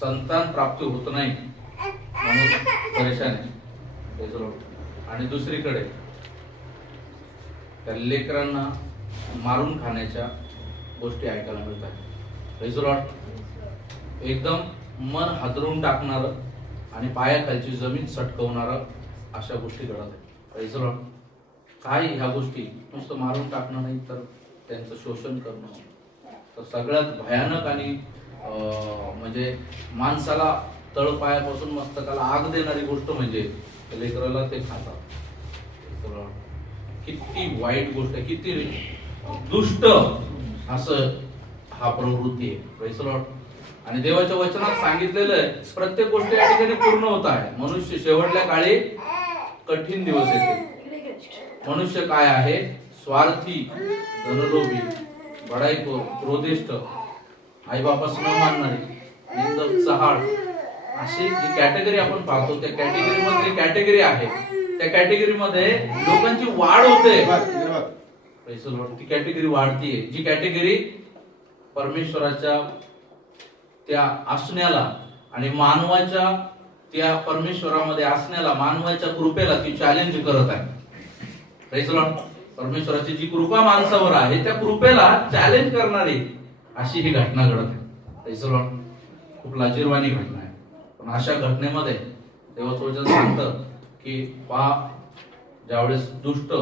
संतान प्राप्ती होत नाही म्हणून परेशान आहे. आणि दुसरीकडे त्या लेकरांना मारून खाण्याच्या गोष्टी ऐकायला मिळतात. एकदम मन हादरून टाकणार आणि पायाखालची जमीन सटकवणार अशा गोष्टी घडत आहेत. काय ह्या गोष्टी नुसतं मारून टाकणं नाही तर त्यांचं शोषण करणं, तर सगळ्यात भयानक आणि म्हणजे माणसाला तळपायापासून मस्तकाला आग देणारी गोष्ट म्हणजे लेकराला ते खातात. किती वाईट गोष्ट आहे, किती दुष्ट असं हा प्रवृत्ती आहे. आणि देवाच्या वचनात सांगितलेलं आहे प्रत्येक गोष्ट या ठिकाणी पूर्ण होत आहे. मनुष्य शेवटल्या काळी कठीण दिवस येते. मनुष्य काय आहे? स्वार्थी, धनलोभी, बडाईखोर, क्रोधिष्ठ, आई बापास न मानणारी, निंदक, चहाड, अशी जी कॅटेगरी आपण पाहतो त्या कॅटेगरी मध्ये कॅटेगरी आहे. त्या कॅटेगरी मध्ये लोकांची वाढ होते. ती कॅटेगरी वाढतीये. जी कॅटेगरी परमेश्वराच्या त्या असण्याला आणि मानवाच्या त्या परमेश्वरामध्ये असण्याला, मानवाच्या कृपेला ती चॅलेंज करत आहे. परमेश्वराची जी कृपा माणसावर आहे त्या कृपेला चॅलेंज करणारी अशी ही घटना घडत आहे. खूप लाजिरवाणी घटना आहे. पण अशा घटनेमध्ये देवाचं वचन सांगतं की पहा, ज्यावेळेस दुष्ट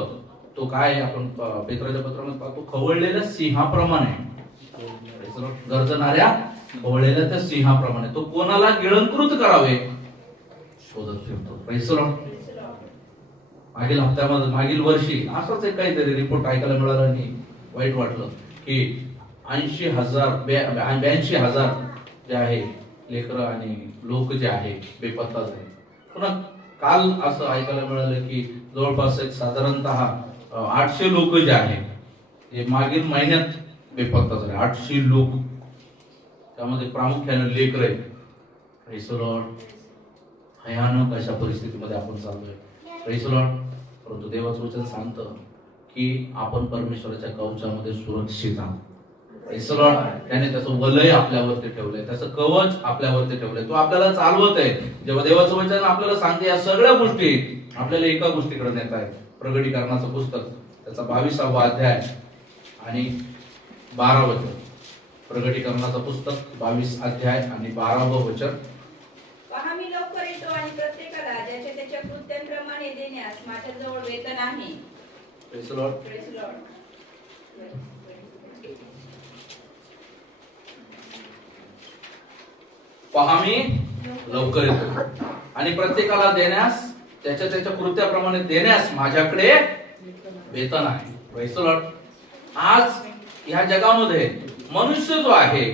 तो काय आपण पेत्राच्या पत्रामध्ये पाहतो, खवळलेल्या सिंहाप्रमाणे, गर्जणाऱ्या खवळलेल्या त्या सिंहाप्रमाणे तो कोणाला गिळंकृत करावे शोधत फिरतो. मागील हप्त्यामध्ये, मागील वर्षी असंच एक काहीतरी रिपोर्ट ऐकायला मिळाला आणि वाईट वाटलं की 82,000 जे आहे लेकरं आणि लोक जे आहे बेपत्ता झाले. पुन्हा काल असं ऐकायला मिळालं की जवळपास एक साधारणतः 800 लोक जे आहे हे मागील महिन्यात बेपत्ता झाले. 800 लोक, त्यामध्ये प्रामुख्याने लेकर आहेत. भयानक अशा परिस्थितीमध्ये आपण चाललोय. परंतु देवाचं वचन सांगतं की आपण परमेश्वराच्या कवचामध्ये सुरक्षित आहोत. त्याने त्याचं वलय आपल्यावरती ठेवलंय, त्याचं कवच आपल्यावरती ठेवलंय, तो आपल्याला चालवत आहे. जेव्हा देवाचं वचन आपल्याला सांगते या सगळ्या गोष्टी आपल्याला एका गोष्टीकडे नेत आहेत. प्रगटीकरणाचं पुस्तक त्याचा 22वा अध्याय आणि 12 वचन. प्रगटीकरणाचं पुस्तक 22 अध्याय आणि 12वं वचन. पहा, मी लवकर येतो आणि प्रत्येकाला ज्याच्या त्याच्या कृत्यांप्रमाणे देण्यास माझ्याजवळ वेतन आहे. Praise the Lord. Praise the Lord. पहा, मी लवकर येतो आणि प्रत्येकाला देण्यास, त्याच्या त्याच्या कृत्याप्रमाणे देण्यास माझ्याकडे वेतन आहे. Praise the Lord. आज ह्या जगामध्ये मनुष्य जो आहे,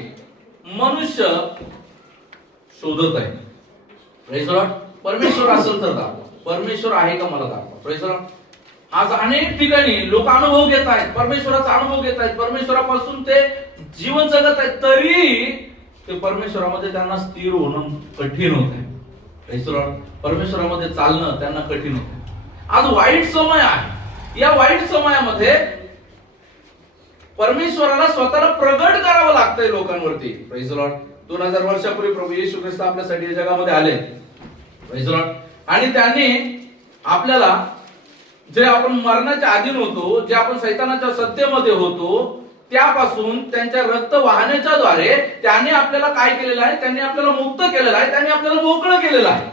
मनुष्य शोधत आहे. Praise the Lord. परमेश्वर असेल तर दाखवा, परमेश्वर आहे का मला दाखवा. Praise the Lord. आज अनेक ठिकाणी लोक अनुभव घेत आहेत, परमेश्वराचा अनुभव घेत आहेत, परमेश्वरापासून ते जीवन जगत आहेत, तरी ते परमेश्वरामध्ये त्यांना स्थिर होणं कठीण होत आहे. Praise the Lord. परमेश्वरामध्ये चालणं त्यांना कठीण होत आहे. आज वाईट समय आहे. या वाईट समयामध्ये परमेश्वराला स्वतःला प्रगट करावं लागतंय लोकांवरती. Praise the Lord. 2000 वर्षापूर्वी प्रभू येशू ख्रिस्त आपल्यासाठी या जगामध्ये आले. Praise the Lord. आणि त्यांनी आपल्याला, जे आपण मरणाच्या अधीन होतो, जे आपण शैतानाच्या सत्तेमध्ये होतो, त्यापासून त्यांच्या रक्त वाहण्याच्या द्वारे त्याने आपल्याला काय केलेलं आहे? त्यांनी आपल्याला मुक्त केलेलं आहे, त्यांनी आपल्याला मोकळं केलेलं आहे.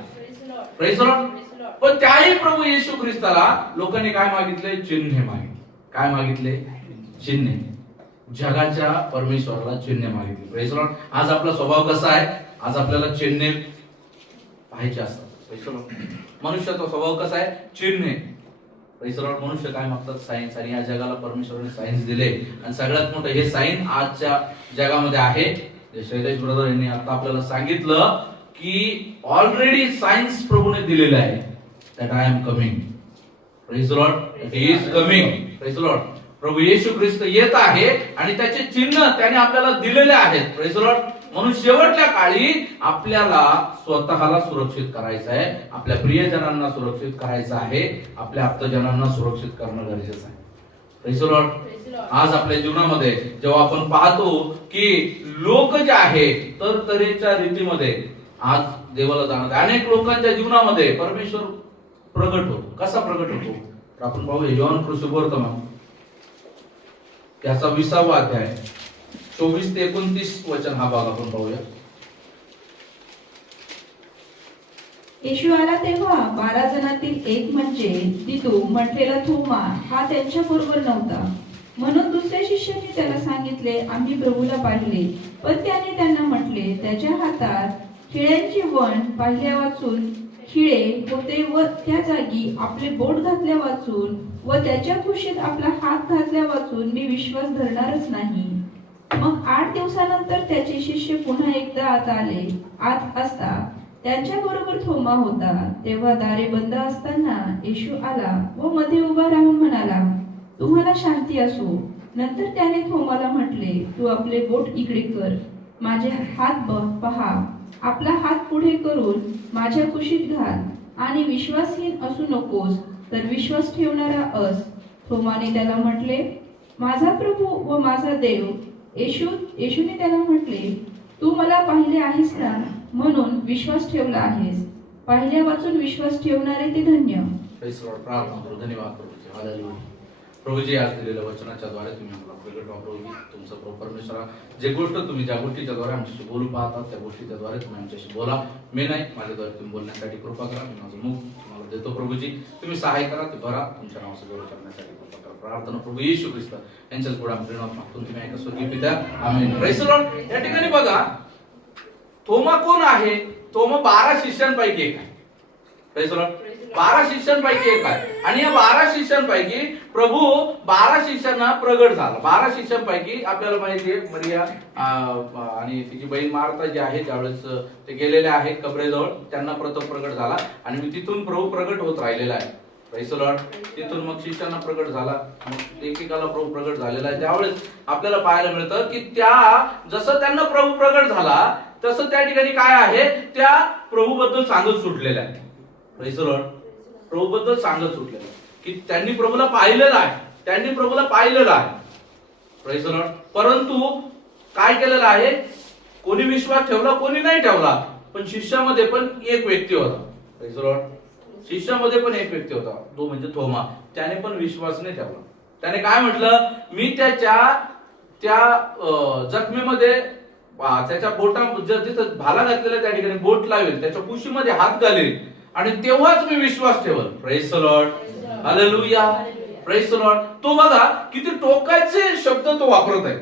Praise the Lord. पण त्याही प्रभू येशू ख्रिस्ताला लोकांनी काय मागितले? चिन्ह मागितले. काय मागितले? चिन्ह. जगाच्या परमेश्वराला चिन्ह मागितले. Praise the Lord. आज आपला स्वभाव कसा आहे? आज आपल्याला चिन्ह पाहायचे असतात. Praise the Lord. मनुष्याचा स्वभाव कसा आहे? चिन्ह. Praise the Lord. मनुष्य काय मागतात? सायन्स. आणि या जगाला परमेश्वराने सायन्स दिले आणि सगळ्यात मोठं हे सायन्स आजच्या जगामध्ये आहे. शैलेश ब्रदर यांनी आता आपल्याला सांगितलं की ऑलरेडी सायन्स प्रभूने दिलेलं आहे. That I am coming. Praise the Lord. He is coming. Praise the Lord. प्रभू येशू ख्रिस्त येत आहे आणि त्याचे चिन्ह त्याने आपल्याला दिलेले आहेत. Praise the Lord. म्हणून शेवटच्या काळी आपल्याला स्वतःला सुरक्षित करायचं आहे, आपल्या प्रियजनांना सुरक्षित करायचं आहे, आपल्या आप्तजनांना सुरक्षित करणं गरजेचं आहे. Praise the Lord. आज आपल्या जीवनामध्ये जेव्हा आपण पाहतो की लोक जे आहे तऱ्हेच्या रीतीमध्ये आज देवाला जाणत अनेक लोकांच्या जीवनामध्ये परमेश्वर प्रगट होतो. कसा प्रगट होतो तर आपण पाहूया योहान सुवर्तमान त्याचा 20वा अध्याय 24 ते 29 वचन हा भाग आपण पाहूया. येशू आला तेव्हा 12 जणांतील एक म्हणजे दिदूम म्हटलेला थोमा हा त्यांच्या बरोबर नव्हता. म्हणून दुसऱ्या शिष्याने त्याला सांगितले, आम्ही प्रभूला पाहिले. पण त्याने त्यांना म्हटले, त्याच्या हातात खिळ्यांची वण पाहिल्या वाचून खिळे होते व त्या जागी आपले बोट घातल्या वाचून व त्याच्या कुशीत आपला हात घातल्या वाचून मी विश्वास धरणारच नाही. मग 8 दिवसानंतर त्याचे शिष्य पुन्हा एकदा आत असता त्यांच्या बरोबर थोमा होता. तेव्हा दारे बंद असताना येशू आला व मध्ये उभा राहून म्हणाला, तुम्हाला शांती असो. नंतर त्याने थोमाला म्हटले, तू आपले बोट इकडे कर, माझे हात पहा. आपला हात पुढे करून माझ्या कुशीत घाल आणि विश्वासहीन असू नकोस तर विश्वास ठेवणारा अस. थोमाने त्याला म्हटले, माझा प्रभू व माझा देव. येशूने त्याला म्हटले, तू मला पाहिले आहेस ना, म्हणून विश्वास ठेवला आहेस. पाहिल्या वाचून विश्वास ठेवणारे ते धन्य. धन्यवाद प्रभूजी. आज दिलेल्या वचनाच्या द्वारे तुम्ही आम्हाला प्रगट व्हा प्रभूजी. तुमचं परमेश्वरा ज्या गोष्टीच्या द्वारे आमच्याशी बोलू पाहतात त्या गोष्टीच्या द्वारे तुम्ही आमच्याशी बोला. मी नाही, माझ्याद्वारे तुम्ही बोलण्यासाठी कृपा करा. मी माझं मुख तुम्हाला देतो प्रभूजी. तुम्ही सहाय्य करा, ते भरा. तुमच्या नावाचं गौरव करण्यासाठी कृपा करा. प्रार्थना प्रभू येशू ख्रिस्त यांच्याच पुढे आमच्या नावात मागून तुम्ही ऐका स्वर्गीय पिता. आमेन. Praise the Lord. या ठिकाणी बघा थोमा कोण आहे? थोमा 12 शिष्यांपैकी एक आहे. Praise the Lord. 12 शिष्यांपैकी एक आहे आणि या 12 शिष्यांपैकी प्रभू 12 शिष्यांना प्रगट झाला. 12 शिष्यांपैकी आपल्याला माहिती आहे मरिया आणि तिची बहीण मार्था जी आहे त्यावेळेस ते गेलेले आहेत कबरेजवळ. त्यांना प्रथम प्रगट झाला आणि तिथून प्रभू प्रगट होत राहिलेला आहे. Praise the Lord. तिथून मग शिष्यांना प्रगट झाला, एकेकाला प्रभू प्रगट झालेला आहे. त्यावेळेस आपल्याला पाहायला मिळतं की जसं त्यांना प्रभू प्रगट झाला तसं त्या ठिकाणी काय आहे, त्या प्रभूबद्दल सांगत सुटलेल्या आहे. Praise the Lord. प्रभूबद्दल सांगत सुटलेलं की त्यांनी प्रभूला पाहिलेलं आहे, त्यांनी प्रभूला पाहिलेलं आहे. Praise the Lord. परंतु काय केलेलं आहे, कोणी विश्वास ठेवला कोणी नाही ठेवला, पण शिष्यामध्ये पण एक व्यक्ती होता. Praise the Lord. शिष्यामध्ये पण एक व्यक्ती होता, तो म्हणजे थोमा. त्याने पण विश्वास नाही ठेवला. त्याने काय म्हटलं, मी त्या जखमीमध्ये त्याच्या बोटा जिथं भाला घातलेला त्या ठिकाणी बोट लावेल, त्याच्या कुशीमध्ये हात घालेल आणि तेव्हाच मी विश्वास ठेवल. Praise the Lord. Hallelujah. Praise the Lord. तो बघा किती टोकाचे शब्द तो वापरत आहे.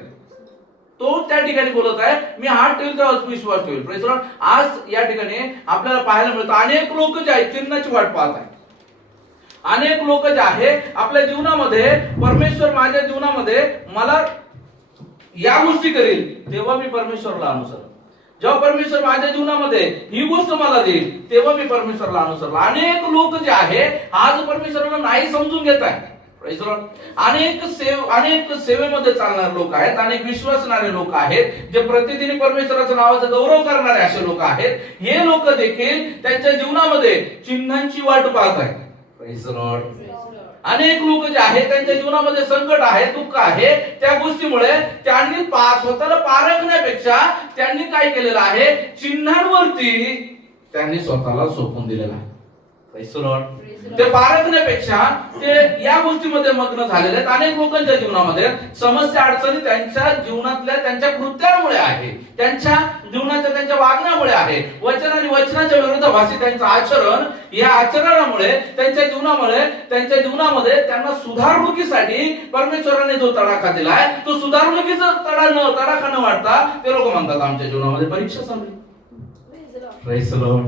तो त्या ठिकाणी बोलत आहे, मी हात ठेवल तेव्हाच विश्वास ठेवेल. Praise the Lord. आज या ठिकाणी आपल्याला पाहायला मिळतं अनेक लोक जे आहेत चिन्हाची वाट पाहत आहेत. अनेक लोक जे आहे आपल्या जीवनामध्ये, परमेश्वर माझ्या जीवनामध्ये मला या गोष्टी करेल तेव्हा मी परमेश्वरला अनुसरेल. जेव्हा परमेश्वर माझ्या जीवनामध्ये ही गोष्ट मला देईल तेव्हा मी परमेश्वरला अनुसरेल. अनेक लोक जे आहे आज परमेश्वराला नाही समजून घेत आहे. Praise the lord. अनेक सेवेमध्ये चालणारे लोक आहेत, अनेक विश्वासणारे लोक आहेत, जे प्रतिदिन परमेश्वराच्या नावाचा गौरव करणारे असे लोक आहेत. हे लोक देखील त्यांच्या जीवनामध्ये चिन्हांची वाट पाहत आहेत. Praise the lord. अनेक लोक जे आहेत त्यांच्या जीवनामध्ये संकट आहे, दुःख आहे, त्या गोष्टीमुळे त्यांनी स्वतःला पारखण्यापेक्षा त्यांनी काय केलेलं आहे, चिन्हांवरती त्यांनी स्वतःला सोपवून दिलेलं आहे. Praise the Lord. ते पारखण्यापेक्षा ते या गोष्टीमध्ये मग्न झालेले आहेत. अनेक लोकांच्या जीवनामध्ये समस्या अडचणी त्यांच्या जीवनातल्या त्यांच्या कृत्यामुळे आहे, त्यांच्या जीवनाच्या त्यांच्या वागण्यामुळे आहे. वचन आणि वचनाच्या विरोधाभासी त्यांचं आचरण, या आचरणामुळे त्यांच्या जीवनामध्ये त्यांना सुधारणुकीसाठी परमेश्वराने जो तडाखा दिलाय, तो सुधारणुकीचा तडाखा न वाटता ते लोक म्हणतात आमच्या जीवनामध्ये परीक्षा चालू आहे. Praise the Lord.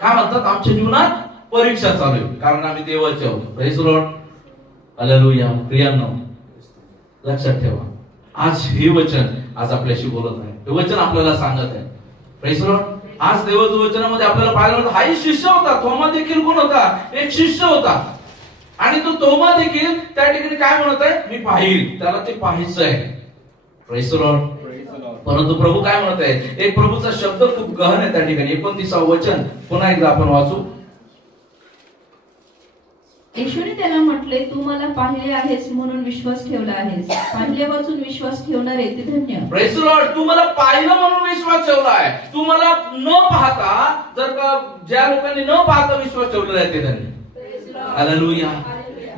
काय म्हणतात, आमच्या जीवनात परीक्षा चालू आहे कारण आम्ही देवाचे आहोत. Praise the Lord. हालेलुया. प्रियांनो लक्षात ठेवा, आज हे वचन आज आपल्याशी बोलत आहे, हे वचन आपल्याला सांगत आहे. Praise the Lord. आज देवाच्या वचनामध्ये आपल्याला पाहायला मिळतं हाही शिष्य होता. थोमा देखील कोण होता, एक शिष्य होता. आणि तो थोमा देखील त्या ठिकाणी काय म्हणत आहे, मी पाहिल, त्याला ते पाहायचं आहे. Praise the Lord. परंतु प्रभू काय म्हणत आहे, एक प्रभूचा शब्द खूप गहन आहे त्या ठिकाणी. 29वे वचन पुन्हा एकदा आपण वाचू. येशूने त्याला म्हटले, तू मला पाहिले आहेस म्हणून विश्वास ठेवला आहेस. पाहिले वाचून विश्वास ठेवणारे ते धन्य. Praise the Lord. तू मला पाहिलं म्हणून विश्वास ठेवलाय. तू मला न पाहता, जर का ज्या लोकांनी न पाहता विश्वास ठेवलेला आहे ते धन्य. हालेलुया.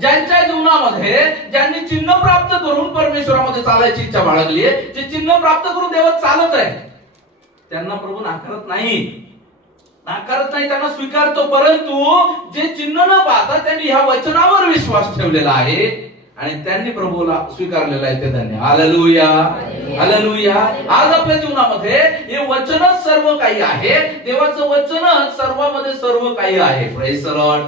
ज्यांच्या जीवनामध्ये ज्यांनी चिन्ह प्राप्त करून परमेश्वरामध्ये चालायची इच्छा बाळगली आहे, जे चिन्ह प्राप्त करून देवात चालत आहे, त्यांना प्रभू नाकारत नाही, त्यांना स्वीकारतो. परंतु जे चिन्ह न पाहता त्यांनी ह्या वचनावर विश्वास ठेवलेला आहे आणि त्यांनी प्रभूला स्वीकारलेला आहे ते धन्य. हालेलुया. हालेलुया. आज आपल्या जीवनामध्ये हे वचनच सर्व काही आहे. देवाचं वचनच सर्वांमध्ये सर्व काही आहे. Praise the Lord.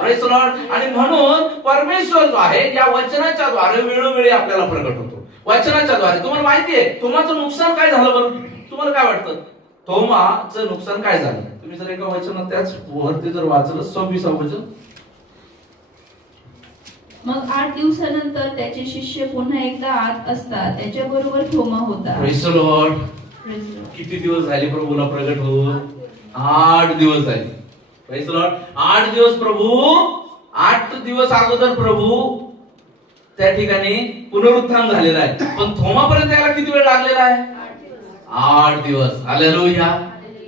Praise the Lord. आणि म्हणून परमेश्वर जो आहे या वचनाच्या द्वारे वेळोवेळी आपल्याला प्रकट होतो. वचनाच्या द्वारे. तुम्हाला माहिती आहे थोमाचं नुकसान काय झालं बरं? तुम्हाला काय वाटतं? थोमाचं नुकसान काय झालं? तुम्ही जर एका वचनात त्याच वरती जर वाचलं 26 वचन. मग 8 दिवसानंतर त्याचे शिष्य पुन्हा एकदा आत असतात, त्याच्या बरोबर थोमा होता. Praise the Lord. किती दिवस झाले प्रभूला प्रगट होऊन? 8 दिवस झाले. Praise the Lord. 8 दिवस प्रभू, 8 दिवस अगोदर प्रभू त्या ठिकाणी पुनरुत्थान झालेला आहे. पण थोमापर्यंत यायला किती वेळ लागलेला आहे? 8 दिवस. हालेलुया.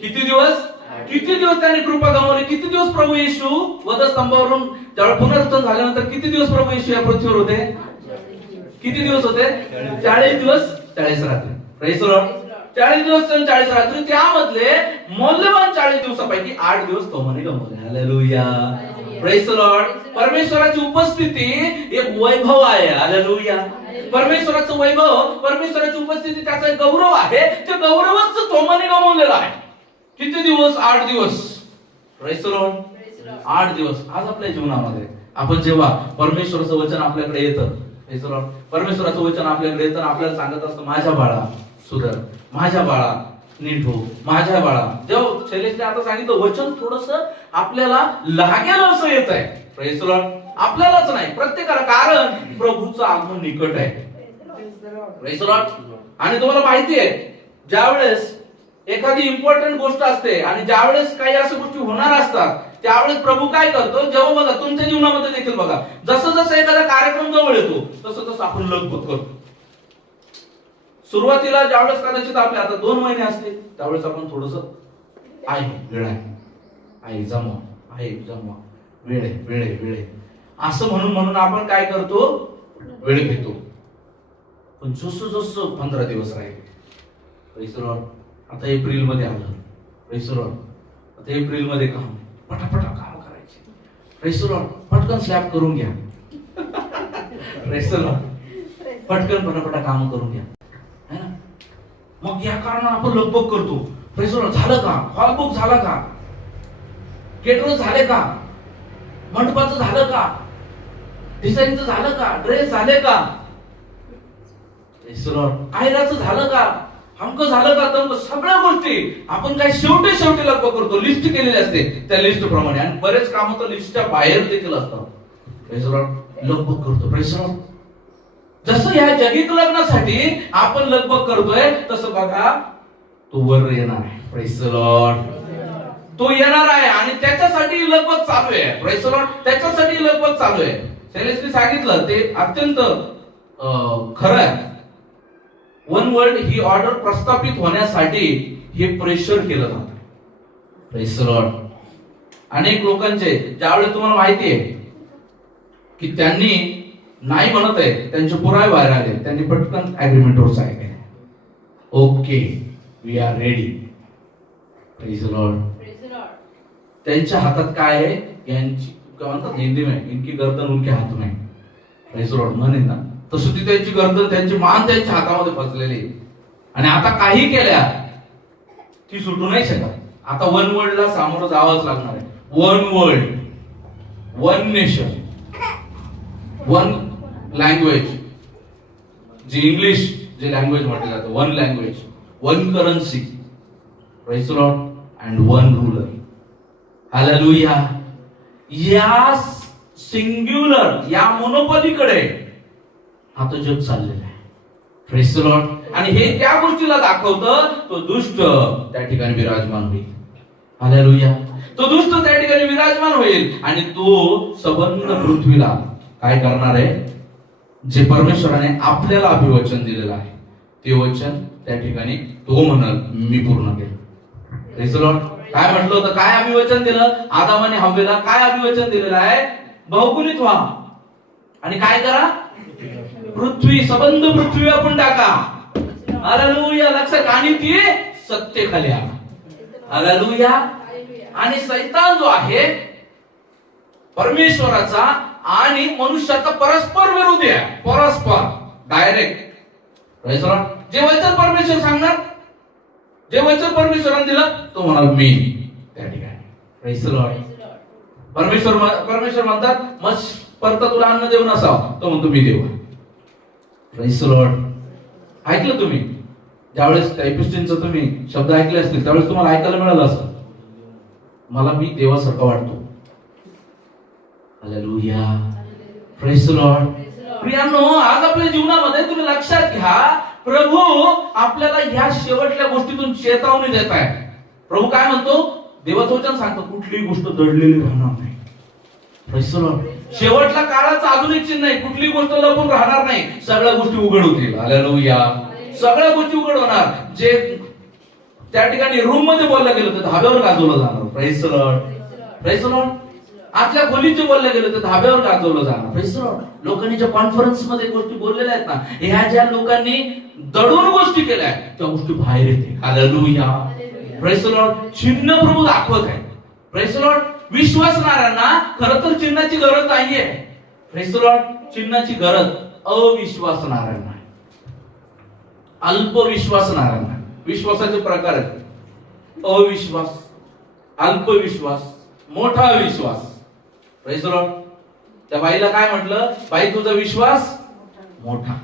किती दिवस? किती दिवस त्यांनी कृपा गमावली? किती दिवस प्रभू येशू वधस्तंभावरून त्यावेळेस पुनरुत्थान झाल्यानंतर किती दिवस प्रभू येशू या पृथ्वीवर होते? किती दिवस होते? 40 दिवस 40 रात्री. Praise the Lord. 40 दिवस आणि 40 रात्री. त्यामधले मौल्यवान 40 दिवसापैकी 8 दिवस थोमाने गमावले. हालेलुया. Praise the Lord. परमेश्वराची उपस्थिती एक वैभव आहे. हालेलुया. परमेश्वराचं वैभव, परमेश्वराची उपस्थिती त्याचा एक गौरव आहे. ते गौरवच थोमाने गमावलेलं आहे. किती दिवस? 8 दिवस. Praise the Lord. 8 दिवस. आज आपल्या जीवनामध्ये आपण जेव्हा परमेश्वराचं वचन आपल्याकडे येतं, प्रेज द लॉर्ड, परमेश्वराचं वचन आपल्याकडे येतं, आपल्याला सांगत असतं, माझ्या बाळा सुधर, माझ्या बाळा नीट हो, माझ्या बाळा. जेव्हा शैलेशने आता सांगितलं वचन थोडस आपल्याला लागेल असं येत आहे. Praise the Lord. आपल्यालाच नाही, प्रत्येकाला. कारण प्रभूचं आगमन निकट आहे. Praise the Lord. आणि तुम्हाला माहिती आहे ज्यावेळेस एखादी इम्पॉर्टंट गोष्ट असते आणि ज्यावेळेस काही अशा गोष्टी होणार असतात, त्यावेळेस प्रभू काय करतो? जेव्हा बघा तुमच्या जीवनामध्ये देखील बघा, जसं जसं एखादा कार्यक्रम जवळ येतो तसं तसं आपण लगबग करतो. सुरुवातीला ज्यावेळेस कदाचित आपले आता 2 महिने असते त्यावेळेस आपण थोडस आहे वेळ आहे जमवा वेळ आहे असं म्हणून आपण काय करतो? वेळ घेतो. पण जसं जसं 15 दिवस राहिले, आता एप्रिल मध्ये आलं, प्रेज द लॉर्ड, आता एप्रिल मध्ये काम पटापटा काम करायचे, प्रेज द लॉर्ड, पटकन स्लॅब करून घ्या, प्रेज द लॉर्ड, पटकन पटापटा काम करून घ्या, है ना. मग या कारणाने आपण लगबग करतो. Praise the Lord. झालं का? हॉल बुक झाला का? केटरर्स झाले का? मंडपाचं झालं का? डिझाईनचं झालं का? ड्रेस झाले का? Praise the Lord. कायराचं झालं का? हमक झालं का? तर सगळ्या गोष्टी आपण काय शेवटी लगबग करतो. लिस्ट केलेली असते त्या लिस्ट प्रमाणे, आणि बरेच काम तर लिस्टच्या बाहेर देखील असतात. Praise the Lord. लगबग करतो. Praise the Lord. जसं ह्या जगिक लग्नासाठी आपण लगबग करतोय तसं बघा तो वर येणार आहे. Praise the Lord. तो येणार आहे आणि त्याच्यासाठी लगबग चालू आहे. Praise the Lord. त्याच्यासाठी लगबग चालू आहे. शैलेशने सांगितलं ते अत्यंत खरं आहे. वन वर्ल्ड ही ऑर्डर प्रस्थापित होण्यासाठी हे प्रेशर केलं जातं. Praise the lord. अनेक लोकांचे ज्यावेळेस तुम्हाला माहिती आहे की त्यांनी नाही म्हणत आहे, त्यांचे पुरावे बाहेर आले, त्यांनी पटकन अग्रीमेंटवर साइन केले. Okay, we are ready. Praise the Lord. त्यांच्या हातात काय आहे? यांची म्हणतात हिंदी में इनकी गर्दन उनके हात में. Praise the Lord. म्हणे ना तसं ती त्यांची गर्दन, त्यांची मान त्यांच्या हातामध्ये फसलेली, आणि आता काही केल्या ती सुटू नाही शकत. आता वन वर्ल्डला सामोरं जावंच लागणार आहे. One world, one nation, one language, जी इंग्लिश जे लँग्वेज म्हटलं जातं, one language, one currency, praise the Lord, and one ruler. Hallelujah. या सिंग्युलर, या मोनोपॉलीकडे आता जग चाललेलं आहे. Praise the Lord. आणि हे त्या गोष्टीला दाखवतं तो दुष्ट त्या ठिकाणी विराजमान होईल. हालेलुया. तो दुष्ट त्या ठिकाणी विराजमान होईल आणि तो सबंध पृथ्वीला काय करणार आहे? जे परमेश्वराने आपल्याला अभिवचन दिलेलं आहे ते वचन त्या ठिकाणी तो म्हणाल मी पूर्ण केलं. Praise the Lord. काय म्हटलं होतं? काय अभिवचन दिलं? आदामाने हव्वेला काय अभिवचन दिलेलं आहे? बहुगुणित व्हा आणि काय करा? पृथ्वी सबंध पृथ्वी व्यापून टाका. हालेलुया. लक्षात. आणि ती सत्य खाली आला. हालेलुया. आणि सैतान जो आहे परमेश्वराचा आणि मनुष्याचा परस्पर विरोधी आहे. परस्पर डायरेक्ट. Praise the Lord. जे वचन परमेश्वर सांगणार, जे वचन परमेश्वराने दिलं तो म्हणाल मी त्या ठिकाणी. Praise the Lord. परमेश्वर म्हणतात मग परत तुला अन्न देऊ नसावं, तो म्हणतो मी देऊ. Praise the Lord. ऐकलं तुम्ही? ज्यावेळेस त्या एपिस्टलचं तुम्ही शब्द ऐकले असतील त्यावेळेस तुम्हाला ऐकायला मिळालं असं, मला मी देवासारखा वाटतो. हालेलुया. Praise the Lord. प्रियांनो, आज आपल्या जीवनामध्ये तुम्ही लक्षात घ्या, प्रभू आपल्याला ह्या शेवटल्या गोष्टीतून चेतावणी देत आहे. प्रभू काय म्हणतो? देवाचं वचन सांगतो कुठलीही गोष्ट दडलेली राहणार नाही. Praise the Lord. शेवटच्या काळाचं अजून एक चिन्ह आहे, कुठलीही गोष्ट लपून राहणार नाही, सगळ्या गोष्टी उघड होतील. हालेलुया. सगळ्या गोष्टी उघड होणार. जे त्या ठिकाणी रूम मध्ये बोललं गेलं तर धाब्यावर गाजवलं जाणार. Praise the Lord. Praise the Lord. आतल्या खोलीचे बोलले गेलं तर धाब्यावर गाजवलं जाणार. Praise the Lord. लोकांनी ज्या कॉन्फरन्स मध्ये गोष्टी बोललेल्या आहेत ना, ह्या ज्या लोकांनी दडून गोष्टी केल्या त्या गोष्टी बाहेर येते. हालेलुया. Praise the Lord. चिन्ह प्रभू दाखवत आहे. Praise the Lord. विश्वासणाऱ्यांना खरं तर चिन्हाची गरज नाहीये. Praise the Lord. चिन्हाची गरज अविश्वासणाऱ्यांना, अल्पविश्वासणाऱ्यांना. विश्वासाचे प्रकार आहेत. अविश्वास, अल्पविश्वास, मोठा विश्वास. Praise the Lord. त्या बाईला काय म्हटलं? बाई तुझा विश्वास मोठा.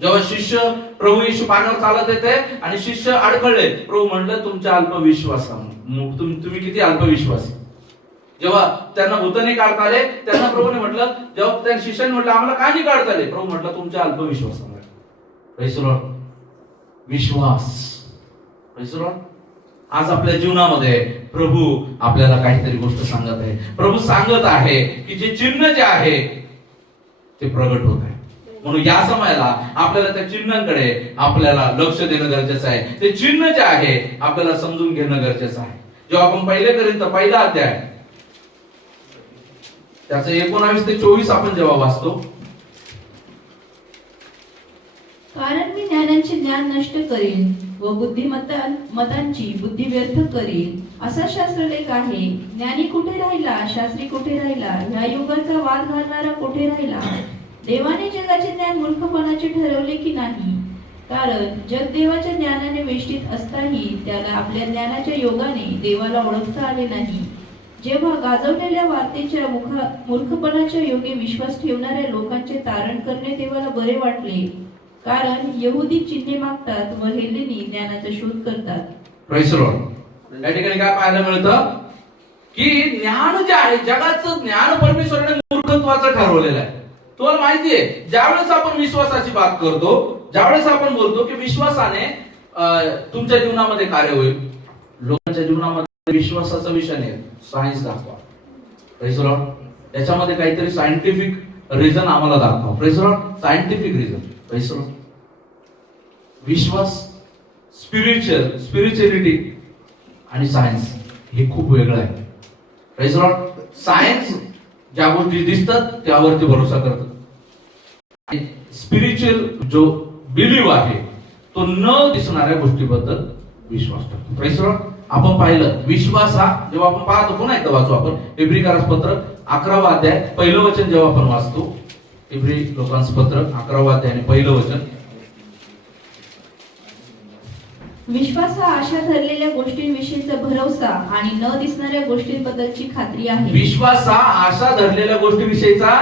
जेव्हा शिष्य प्रभू येशू पाण्यावर चालत येते आणि शिष्य अडखळले, प्रभू म्हटलं तुमच्या अल्पविश्वासामुळे तुम्ही किती अल्पविश्वासी. जेव्हा त्यांना भूताने काढता आले त्यांना प्रभूने म्हटलं, जेव्हा त्या शिष्याने म्हटलं आम्हाला का नाही काढता आले, प्रभू म्हटलं तुमच्या अल्पविश्वासामुळे. Praise the Lord. विश्वास. Praise the Lord. आज आपल्या जीवनामध्ये प्रभू आपल्याला काहीतरी गोष्ट सांगत आहे. प्रभू सांगत आहे की जे चिन्ह जे आहे ते प्रगट होत आहे. म्हणून या समयाला आपल्याला त्या चिन्हांकडे आपल्याला लक्ष देणं गरजेचं आहे. ते चिन्ह जे आहे आपल्याला समजून घेणं गरजेचं आहे. जेव्हा आपण पहिले करीन पहिला अध्याय त्याचं 19 ते 24 आपण जेव्हा वाचतो, कारण मी ज्ञानाचे ज्ञान नष्ट करीन व बुद्धिमत्तांची बुद्धी व्यर्थ करीन, असा शास्त्रलेख आहे. ज्ञानी कुठे राहिला, शास्त्री कुठे राहिला, ह्या युगाचा वाद घालणारा कुठे राहिला. देवाने जगाचे ज्ञान मूर्खपणाचे ठरवले की नाही, कारण जग देवाच्या ज्ञानाने वेष्टीत असताही त्याला आपल्या ज्ञानाच्या योगाने देवाला ओळखता आले नाही. जेव्हा गाजवलेल्या वार्तेच्या मूर्खपणाच्या योगे विश्वास ठेवणाऱ्या लोकांचे तारण करणे देवाला बरे वाटले, कारण यहुदी चिन्हे मागतात व हेलेनी ज्ञानाचा शोध करतात. Praise the Lord. या ठिकाणी काय पाहायला मिळतं की ज्ञान जे आहे, जगाचं ज्ञान परमेश्वराने मूर्खत्वाचं ठरवलेलं आहे. तुम्हाला माहितीये, ज्यावेळेस आपण विश्वासाची बात करतो, ज्यावेळेस आपण बोलतो की विश्वासाने तुमच्या जीवनामध्ये कार्य होईल, लोकांच्या जीवनामध्ये विश्वासाचा विषय नाही, सायन्स दाखवा. Praise the Lord. त्याच्यामध्ये काहीतरी सायंटिफिक रिझन आम्हाला दाखवा. Praise the Lord. Scientific reason. Praise the Lord. विश्वास, स्पिरिच्युअलिटी आणि सायन्स हे खूप वेगळं आहे. Praise the Lord. सायन्स ज्या गोष्टी दिसतात त्यावरती भरोसा करतात. स्पिरिच्युअल जो बिलीव्ह आहे तो न दिसणाऱ्या गोष्टीबद्दल विश्वास ठेवतो. Praise the Lord. आपण पाहिलं विश्वास हा जेव्हा आपण पाहतो, पुन्हा एकदा वाचू आपण इब्री पत्र 11 अध्याय पहिलं वचन जेव्हा आपण वाचतो, इब्री लोकांचं पत्र 11 अध्याय आणि पहिलं वचन. विश्वास हा आशा धरलेल्या गोष्टींविषयीचा भरोसा आणि न दिसणाऱ्या गोष्टींबद्दलची खात्री आहे. विश्वास हा आशा धरलेल्या गोष्टीविषयीचा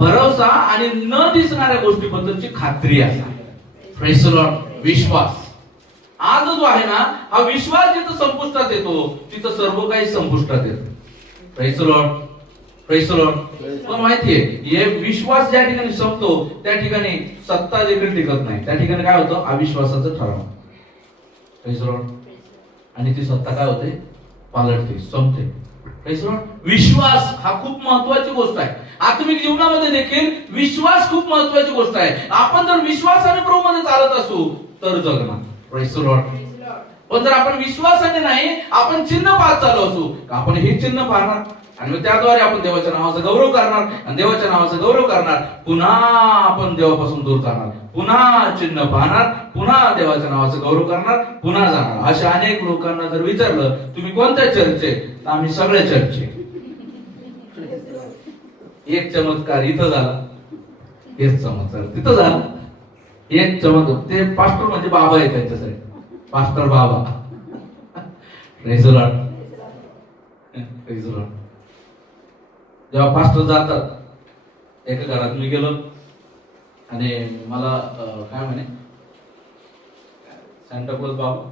भरोसा आणि न दिसणाऱ्या गोष्टीबद्दलची खात्री आहे. Praise the Lord. विश्वास आज जो आहे ना, हा विश्वास जिथं संपुष्टात येतो तिथं सर्व काही संपुष्टात येतं. Praise the Lord. Praise the Lord. पण माहितीये, हे विश्वास ज्या ठिकाणी संपतो त्या ठिकाणी सत्ता देखील टिकत नाही. त्या ठिकाणी काय होतं? अविश्वासाचं ठराव. Praise the Lord. आणि ती सत्ता काय होते? पालटते, संपते. Praise the Lord. विश्वास हा खूप महत्वाची गोष्ट आहे. आत्मिक जीवनामध्ये देखील विश्वास खूप महत्वाची गोष्ट आहे. आपण जर विश्वासाने प्रभूमध्ये चालत असू तर जगणार. Praise the Lord. पण जर आपण विश्वासाने नाही, आपण चिन्ह पाहत चालू असू, आपण हे चिन्ह पाहणार आणि मग त्याद्वारे आपण देवाच्या नावाचा गौरव करणार आणि देवाच्या नावाचा गौरव करणार, पुन्हा आपण देवापासून दूर जाणार, पुन्हा चिन्ह पाहणार, पुन्हा देवाच्या नावाचा गौरव करणार, पुन्हा जाणार. अशा अनेक लोकांना जर विचारलं तुम्ही कोणत्या चर्चचे, तर आम्ही सगळ्या चर्चचे. एक चमत्कार इथं झाला, एक चमत्कार तिथं झाला, एक चमत्कार. ते पास्टर म्हणजे बाबा आहे त्यांच्यासाठी, पास्टर बाबा. Praise the Lord. Praise the Lord. जेव्हा पास्टर जातात एका घरात मी गेलो आणि मला काय म्हणे सांता क्लॉज बाबा,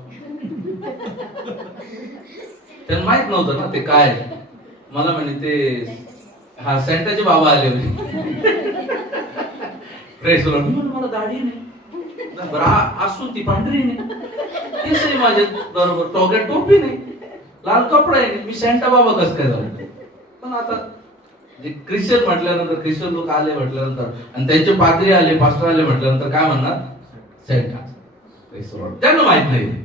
त्यांना माहित नव्हतं ना ते काय. मला म्हणे ते हा सेंटाचे बाबा आले होते. प्रेस मी म्हणलं मला दाढी नाही, बरं असून ती पांढरी नाही, केसही माझे बरोबर, टोक्यात टोपी नाही, लाल कपडा आहे, मी सेंटा बाबा कसं काय झालं. पण आता ख्रिश्चन म्हटल्यानंतर, ख्रिश्चन लोक आले म्हटल्यानंतर आणि त्यांचे पाद्री आले, पास्टर आले म्हटल्यानंतर काय म्हणणार, सेंटा. त्यांना माहित नाही.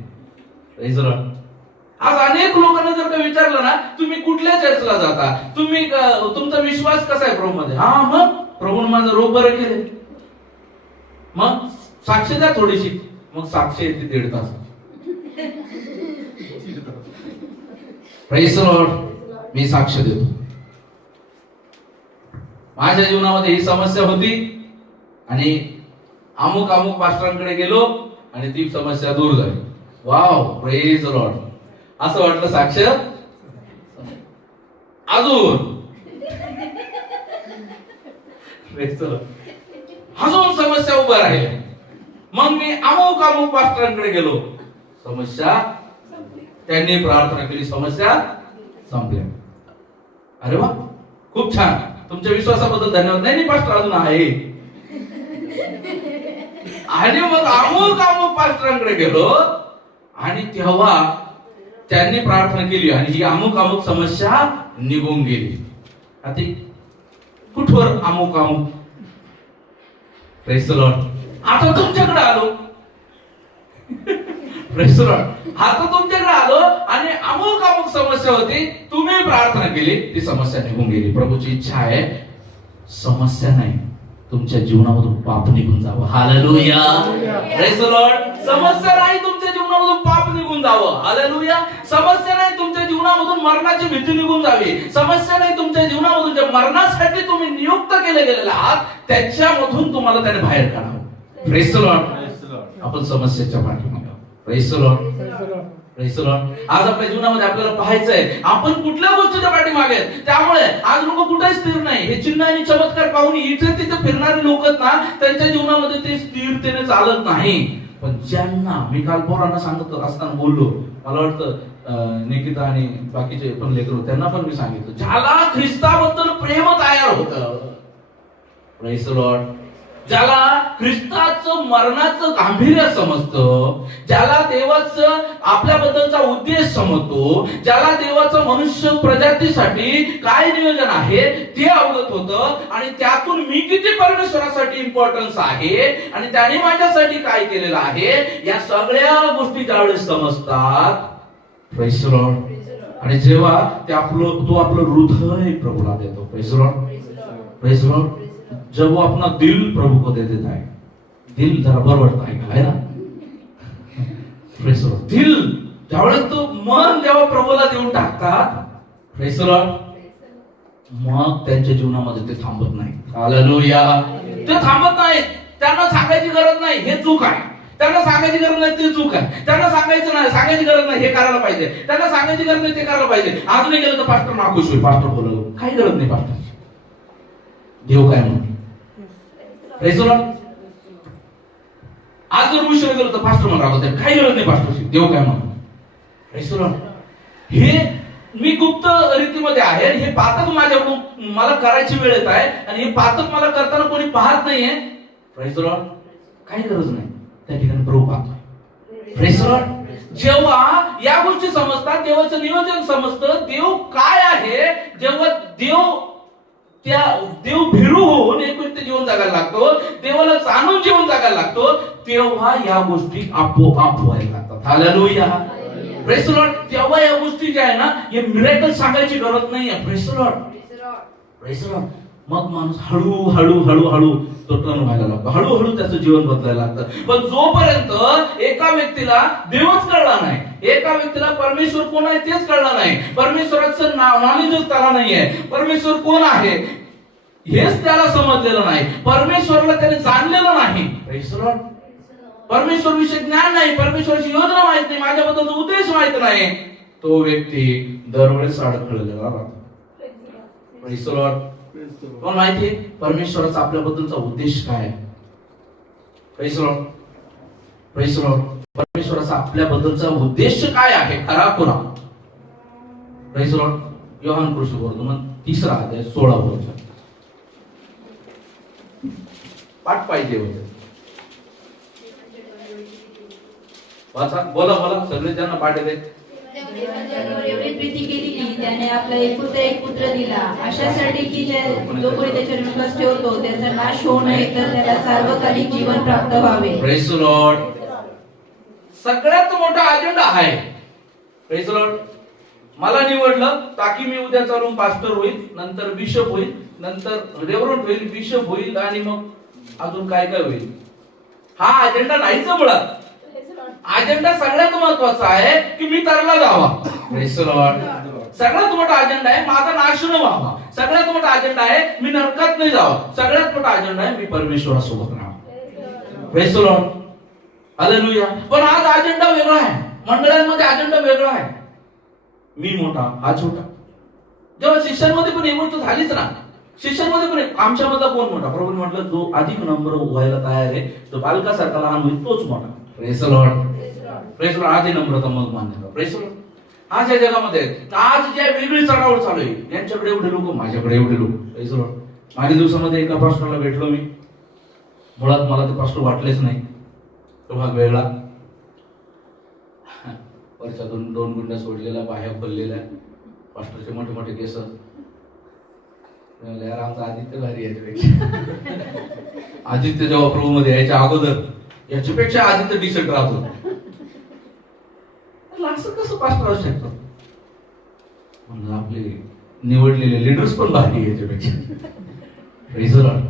आज अनेक लोकांना जर का विचारलं ना तुम्ही कुठल्या चर्चला जाता, तुम्ही तुमचा विश्वास कसा आहे प्रभूमध्ये, हा मग प्रभूने माझं रोग बरं केले, मग साक्ष द्या थोडीशी, मग साक्ष येते 1.5 तास. Praise the Lord. मी साक्ष देतो. माझ्या जीवनामध्ये ही समस्या होती आणि अमुक अमुक पास्टरांकडे गेलो आणि ती समस्या दूर झाली. Wow, praise the Lord. असं वाटलं साक्ष अजून अजून समस्या उभा राहिल्या. मग मी अमुक अमुक पास्टरांकडे गेलो, समस्या त्यांनी प्रार्थना केली, समस्या संपल्या. अरे वा, खूप छान, तुमच्या विश्वासाबद्दल धन्यवाद. नाही पास्टर अजून आहे. आणि मग अमुक अमुक पास्टरांकडे गेलो आणि तेव्हा त्यांनी प्रार्थना केली आणि ही अमुक अमुक समस्या निघून गेली. आता कुठवर अमुक अमुक. Praise the Lord. आता तुमच्याकडे आलो. Praise the Lord. आता तुमच्याकडे आलो आणि अमुक अमुक समस्या होती, तुम्ही प्रार्थना केली, ती समस्या निघून गेली. प्रभूची इच्छा आहे समस्या नाही, तुमच्या जीवनामधून पाप निघून जावं. हालेलुया. Praise the Lord. समस्या नाही तुमच्या जीवनामधून पाप निघून जावं. हालेलुया. समस्या नाही तुमच्या जीवनामधून मरणाची भीती निघून जावी. समस्या नाही तुमच्या जीवनामधून ज्या मरणासाठी तुम्ही नियुक्त केले गेलेले आहात त्याच्यामधून तुम्हाला त्याने बाहेर काढावं. Praise the Lord. आपण समस्येच्या पाठीमागे. Praise the Lord. Praise the Lord. आज आपल्या जीवनामध्ये आपल्याला पाहायचंय आपण कुठल्या गोष्टीच्या पाठीमागे आहेत. त्यामुळे आज लोक कुठे स्थिर नाही. हे चिन्ह आणि चमत्कार पाहून इथे तिथे फिरणारे लोक आहेत ना, त्यांच्या जीवनामध्ये ते स्थिरतेने चालत नाही. पण ज्यांना मी काल पोरांना सांगत असताना बोललो, मला वाटतं निकिता आणि बाकीचे पण लेकर त्यांना पण मी सांगितलं, ज्याला ख्रिस्ताबद्दल प्रेम तयार होतं. Praise the Lord. ज्याला ख्रिस्ताचं मरणाचं गांभीर्य समजतं, ज्याला देवाचं आपल्याबद्दलचा उद्देश समजतो, ज्याला देवाचं मनुष्य प्रजातीसाठी काय नियोजन आहे ते अवगत होतं आणि त्यातून मी किती परमेश्वरासाठी इम्पॉर्टन्स आहे आणि त्याने माझ्यासाठी काय केलेलं आहे, या सगळ्या गोष्टी ज्यावेळेस समजतात. Praise the Lord. आणि जेव्हा ते तो आपलं हृदय प्रभूला देतो. Praise the Lord. Praise the Lord. जब वो अपना दिल प्रभु को दे देता है, दिल जरा बरवडता है ना. Praise the Lord. दिल ज्यावेळेस तो मन जेव्हा प्रभूला देऊन टाकतात, प्रेज द लॉर्ड, मग त्यांच्या जीवनामध्ये ते थांबत नाही. हालेलुया. ते थांबत नाही. त्यांना सांगायची गरज नाही हे चूक आहे, त्यांना सांगायची गरज नाही ते चूक आहे, त्यांना सांगायची गरज नाही हे करायला पाहिजे, त्यांना सांगायची गरज नाही ते करायला पाहिजे. आज नाही गेलं तर पास्टर नाखुश होईल, पास्टर बोललो, काही गरज नाही पास्टर. देव काय म्हणतो. Praise the Lord. आज जर उशीर गेलो तर पास्टर म्हणून काही गरज नाही पास्टरची, देव काय म्हणतो. Praise the Lord. हे मी गुप्त रीतीमध्ये आहे, हे पातक माझ्याकडून मला करायची वेळ येत आहे आणि हे पातक मला करताना कोणी पाहत नाहीये. Praise the Lord. काही गरज नाही, त्या ठिकाणी प्रभू पाहतोय. Praise the Lord. जेव्हा या गोष्टी समजतात, देवाचं नियोजन समजतं, देव काय आहे, जेव्हा देव भिरू होऊन एक व्यक्ती जीवन जगायला लागतो, देवाला जाणून जीवन जगायला लागतो, तेव्हा या गोष्टी आपोआप व्हायला लागतात. Hallelujah, praise the Lord. तेव्हा या गोष्टी ज्या आहे ना, हे मिरेकल सांगायची गरज नाहीये. Praise the Lord, praise the Lord. मग माणूस हळू तो टर्न व्हायला लागतो, हळूहळू त्याचं जीवन बदलायला लागतं. पण जोपर्यंत एका व्यक्तीला देवच कळला नाही, एका व्यक्तीला परमेश्वर कोण आहे तेच कळलं नाही, परमेश्वराचं नॉलेजच त्याला नाहीये, परमेश्वर कोण आहे हेच त्याला समजलेलं नाही, परमेश्वराला त्याने जाणलेलं नाही. Praise the Lord. परमेश्वर विषयी ज्ञान नाही, परमेश्वराची योजना माहित नाही, माझ्याबद्दलचा उद्देश माहित नाही, तो व्यक्ती दरवेळेस अडखळलेला राहतो. Praise the Lord. कोण माहितीये परमेश्वराचा आपल्याबद्दलचा उद्देश काय आहे? Praise the Lord, praise the Lord. परमेश्वराचा आपल्याबद्दलचा उद्देश काय आहे, खरा खुरा? Praise the Lord. Yohan Krishnavardhan 3 अध्याय 16 वचन पाठ पाहिजे होते. वाचा, बोला सगळे ज्यांना पाठ येते. एवढी प्रीती केली की त्याने आपला एकुलता एक पुत्र दिला, अशासाठी की जो कोणी त्याच्यावर विश्वास ठेवतो त्याचा नाश होऊ नये, तर त्याला सार्वकालिक जीवन प्राप्त व्हावे. Praise the Lord. सगळ्यात मोठा अजेंडा आहे. Praise the Lord. मला निवडलं ताकी मी उद्या चालून पास्टर होईल, नंतर बिशप होईल, नंतर रेव्हरंट होईल, बिशप होईल, आणि मग अजून काय होईल. हा अजेंडा नाहीच मुळात. अजेंडा सगळ्यात महत्वाचा आहे की मी तरला जावा. Praise the Lord. सगळ्यात मोठा अजेंडा आहे माझा नाश न व्हावा, सगळ्यात मोठा अजेंडा आहे मी नरकात नाही जावं, सगळ्यात मोठा अजेंडा आहे मी परमेश्वरासोबत राहावं. Praise the Lord. हालेलुया. पण आज अजेंडा वेगळा आहे, मंडळांमध्ये अजेंडा वेगळा आहे. मी मोठा हा छोटा. जेव्हा शिष्यांमध्ये पण ही गोष्ट झालीच ना, शिष्यांमध्ये पण आमच्यामधला कोण मोठा? प्रभू म्हटलं जो अधिक नम्र व्हायला तयार आहे, जो बालकासारखा लहान होईल तोच मोठा. Praise the Lord. Praise the Lord. आधी नम्रता मग मान्यता. Praise the Lord. आज या जगामध्ये आज ज्या वेगळी चढावड चालू आहे, यांच्याकडे एवढे लोक, माझ्याकडे एवढे लोक. Praise the Lord. मागील दिवसामध्ये एका पास्टरला भेटलो मी. मुळात मला ते पास्टर वाटलेच नाही, तो भाग वेगळा. वरच्या दोन गुंड्या सोडलेला, बाह्या खोललेल्या, पास्टरचे मोठे मोठे केस. यार आमचा आदित्य भारी याच्यापेक्षा. आदित्य जेव्हा प्रभू मध्ये यायच्या अगोदर याच्यापेक्षा आदित्य डिसेंट राहतो. असं कसं पास्टर असू शकतो? म्हणजे आपले निवडलेले लीडर्स पण भारी याच्यापेक्षा. Praise the Lord.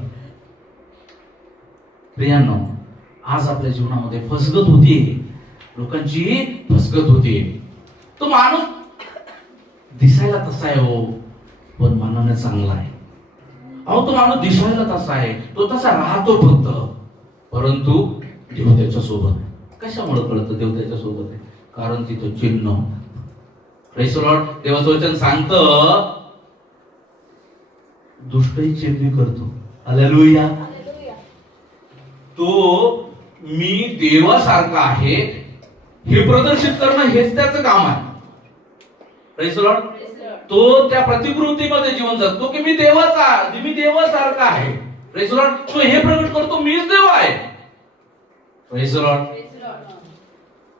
प्रियांनो, आज आपल्या जीवनामध्ये फसगत होतीये, लोकांची फसगत होतीये. तो माणूस दिसायला तसा आहे हो, पण मनाने चांगला आहे. अहो तो माणूस दिसायला तसा आहे, तो तसा राहतो फक्त, परंतु देव त्याच्या सोबत आहे. कशामुळे कळतं देव त्याच्या सोबत आहे? कारण तिथं चिन्ह. Praise the Lord. देवाचं वचन सांगतं दुष्टही चिन्ह करतो. हालेलुया. तो मी देवासारखा आहे हे प्रदर्शित करणं हेच त्याचं काम आहे. Praise the Lord. तो त्या प्रतिकृतीमध्ये जीवन जगतो की मी देवासारखा आहे. Praise the Lord. तो हे प्रकट करतो मीच देव आहे. Praise the lord.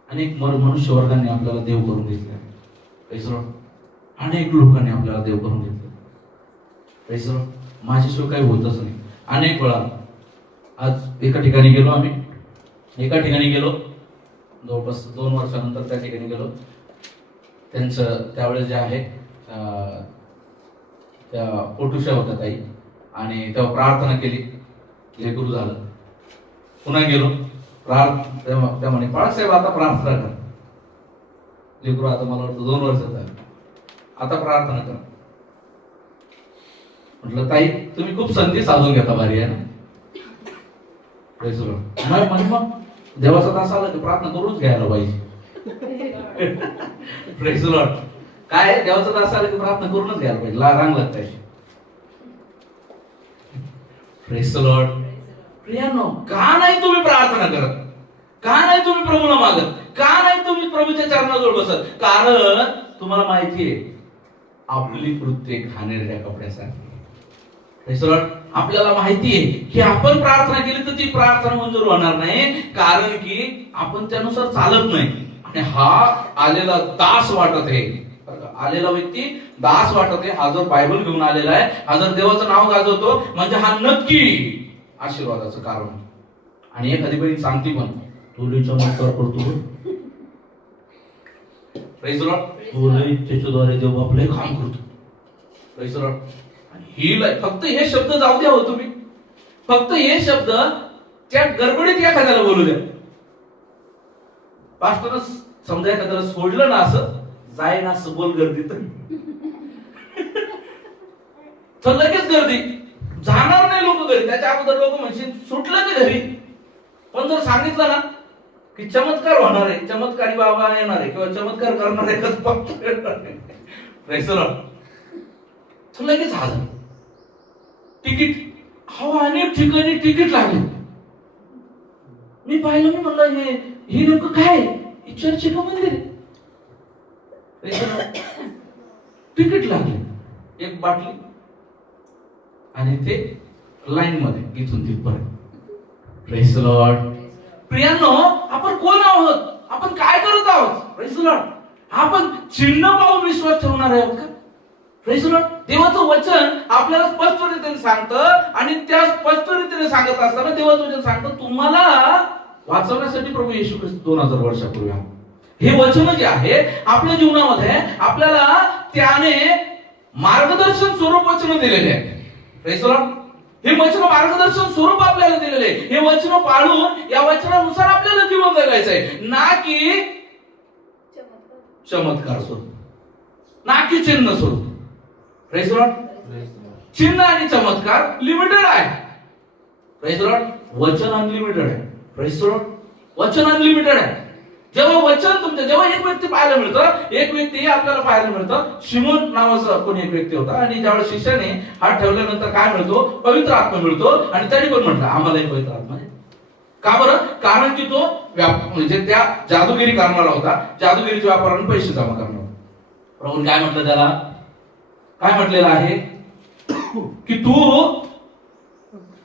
अनेक मनुष्य वर्गाने आपल्याला देव करून घेतले. Praise the lord. अनेक लोकांनी आपल्याला देव करून घेतले. Praise the Lord. माझ्याशिवाय काही होतच नाही. अनेक वेळा आज एका ठिकाणी गेलो आम्ही, जवळपास 2 वर्षानंतर त्या ठिकाणी गेलो. त्यांचं त्यावेळेस जे आहे त्या पोटुशा होत्या ताई, आणि तेव्हा प्रार्थना केली, लेकरू झालं. पुन्हा गेलो, त्या म्हणे बाळासाहेब आता प्रार्थना कर, लेकरू आता मला वाटतं 2 वर्षाचं आहे, आता प्रार्थना कर. म्हटलं ताई तुम्ही खूप संधी साधून घेता, भारी आहे ना. मग देवाचा तास आला की प्रार्थना करूनच घ्यायला पाहिजे. Praise the Lord. काय देवाचा तास आला की प्रार्थना करूनच घ्यायला पाहिजे, रांग लागते. Praise the Lord. प्रियांनो, का नाही तुम्ही प्रार्थना करत? का नाही तुम्ही प्रभूला मागत? का नाही तुम्ही प्रभूच्या चरणाजवळ बसत? कारण तुम्हाला माहितीये आपली कृत्ये घाणेरड्या कपड्यासारखी. Praise the Lord. आपल्याला माहितीये की आपण प्रार्थना केली तर ती प्रार्थना मंजूर होणार नाही, कारण की आपण त्यानुसार चालत नाही. आणि हा आलेला दास वाटत आहे, आलेला व्यक्ती दास वाटत आहे. हा जर बायबल घेऊन आलेला आहे, हा जर देवाचं नाव गाजवतो, म्हणजे हा नक्की आशीर्वादाचं कारण. आणि एखादी बहीण सांगते पण, तू लई चमत्कार करतो, प्रेज द लॉर्ड, तू लई त्याच्याद्वारे देव बाप लई काम करतो, प्रेज द लॉर्ड. ही फक्त हे शब्द जाऊ द्या हो तुम्ही, फक्त हे शब्द त्या गडबडीत एखाद्याला बोलू द्या. पास्टरनं समजा एखाद्याला सोडलं ना, असं जाय ना, असं बोल गर्दीत, तर लगेच गर्दी, जाणार नाही लोक घरी. त्याच्या अगोदर लोक म्हणशील सुटलं की घरी. पण जर सांगितलं ना की चमत्कार होणार आहे, चमत्कारी बाबा येणार आहे, किंवा चमत्कार करणार आहे, तर लगेच हजर. तिकीट, हो अनेक ठिकाणी तिकीट लागले. मी पाहिलं, मी म्हणलं हे नेमकं काय, चर्च का मंदिर आहे? तिकीट लागले, एक बाटली, आणि ते लाईन मध्ये इथून तिथपर्यंत. Praise the Lord. प्रियांनो, आपण कोण आहोत, आपण काय करत आहोत? Praise the Lord. आपण चिन्ह पाहून विश्वास ठेवणार आहोत का? Praise the Lord. देवाचं वचन आपल्याला स्पष्ट रीतीने सांगतं, आणि त्या स्पष्ट रीतीने सांगत असताना देवाचं वचन सांगतं, तुम्हाला वाचवण्यासाठी प्रभू येशू ख्रिस्त 2000 वर्षापूर्वी आला. हे वचन जे आहे आपल्या जीवनामध्ये आपल्याला त्याने मार्गदर्शन स्वरूप वचन दिलेले आहे. Praise the Lord. हे वचन मार्गदर्शन स्वरूप आपल्याला दिलेले आहे. हे वचन पाळून या वचनानुसार आपल्याला जीवन जगायचं आहे, ना की चमत्कार स्वरूप, ना की चिन्ह स्वरूप. Praise the Lord. चिन्ह आणि चमत्कार लिमिटेड आहे. Praise the Lord. वचन अनलिमिटेड आहे. Praise the Lord. वचन अनलिमिटेड आहे. जेव्हा वचन तुमचं, जेव्हा एक व्यक्ती पाहायला मिळतं, एक व्यक्ती आपल्याला पाहायला मिळतं, शिमोन नावाचा कोणी एक व्यक्ती होता, आणि ज्यावेळेस शिष्याने हात ठेवल्यानंतर काय मिळतो? पवित्र आत्मा मिळतो. आणि त्यांनी पण म्हटलं आम्हालाही पवित्र आत्मा आहे. का बरं? कारण की तो म्हणजे त्या जादूगिरी करणारा होता, जादूगिरीच्या व्यापाराने पैसे जमा करणार. प्रभू काय म्हटलं त्याला? काय म्हटलेलं आहे की तू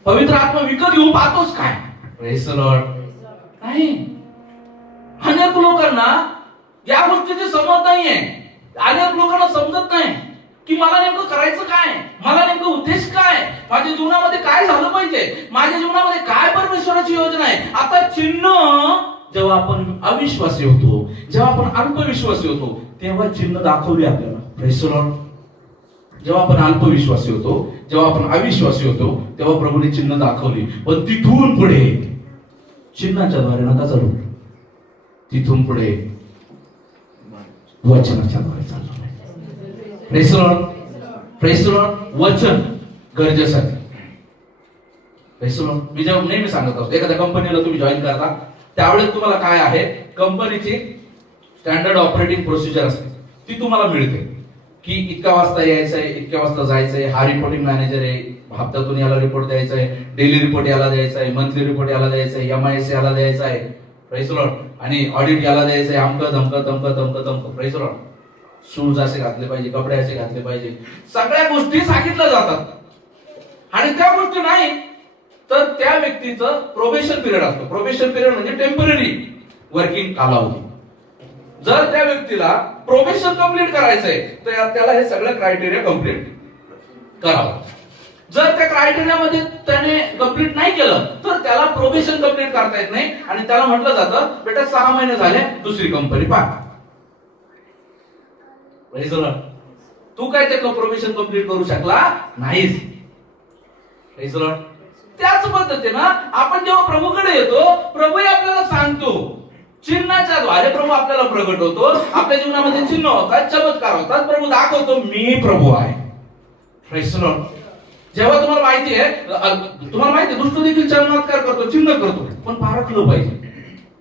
पवित्र आत्मा विकत घेऊ पाहतोस काय? Praise the Lord. नाही, अनेक लोकांना या गोष्टीची समज नाहीये. अनेक लोकांना समजत नाही की मला नेमकं करायचं काय, मला नेमकं उद्देश काय, माझ्या जीवनामध्ये काय झालं पाहिजे, माझ्या जीवनामध्ये काय परमेश्वराची योजना आहे. आता चिन्ह, जेव्हा आपण अविश्वासी होतो, जेव्हा आपण अल्पविश्वासी होतो, तेव्हा चिन्ह दाखवली आपल्याला. Praise the Lord. जेव्हा आपण अल्पविश्वासी होतो, जेव्हा आपण अविश्वासी होतो, तेव्हा प्रभूने चिन्ह दाखवली. पण तिथून पुढे चिन्हाच्या द्वारे नका चालू, तिथून पुढे वचनाच्या द्वारे चालू. Praise the Lord. Praise the Lord. वचन गरजेचं आहे. Praise the Lord. मी जेव्हा नेहमी सांगत असतो, एखाद्या कंपनीला तुम्ही जॉईन करता, त्यावेळेस तुम्हाला काय आहे, कंपनीची स्टँडर्ड ऑपरेटिंग प्रोसिजर असते, ती तुम्हाला मिळते की इतक्या वाजता यायचंय, इतक्या वाजता जायचंय, हा रिपोर्टिंग मॅनेजर आहे, हप्त्यातून याला रिपोर्ट द्यायचा आहे, डेली रिपोर्ट याला द्यायचा आहे, मंथली रिपोर्ट याला द्यायचा आहे, MIS याला द्यायचा आहे. Praise the Lord. आणि ऑडिट याला द्यायचं आहे, अमकं धमकं तमकं तमकं तमकं. Praise the Lord. शूज असे घातले पाहिजे, कपडे असे घातले पाहिजे, सगळ्या गोष्टी सांगितल्या जातात. आणि त्या गोष्टी नाही तर त्या व्यक्तीचं प्रोबेशन पिरियड असतो. प्रोबेशन पिरियड म्हणजे टेम्पररी वर्किंग कालावधी. जर त्या व्यक्तीला प्रोबेशन कंप्लीट करायचंय तर त्याला हे सगळं क्रायटेरिया कंप्लीट करावं. जर त्या क्रायटेरियामध्ये त्याने कंप्लीट नाही केलं तर त्याला प्रोबेशन कंप्लीट करता येत नाही, आणि त्याला म्हटलं जातं बेटा 6 महिने झाले, दुसरी कंपनी पाहा. तू काय ते प्रोबेशन कंप्लीट करू शकला नाहीस. त्याच पद्धतीनं आपण जेव्हा प्रभूकडे येतो, प्रभूही आपल्याला सांगतो, चिन्हाच्या द्वारे प्रभू आपल्याला प्रगट होतो. आपल्या जीवनामध्ये चिन्ह होतात, चमत्कार होतात, प्रभू दाखवतो मी प्रभू आहे. Praise the Lord. जेव्हा तुम्हाला माहिती आहे दुष्ट देखील चमत्कार करतो, चिन्ह करतो, पण पारखलं पाहिजे.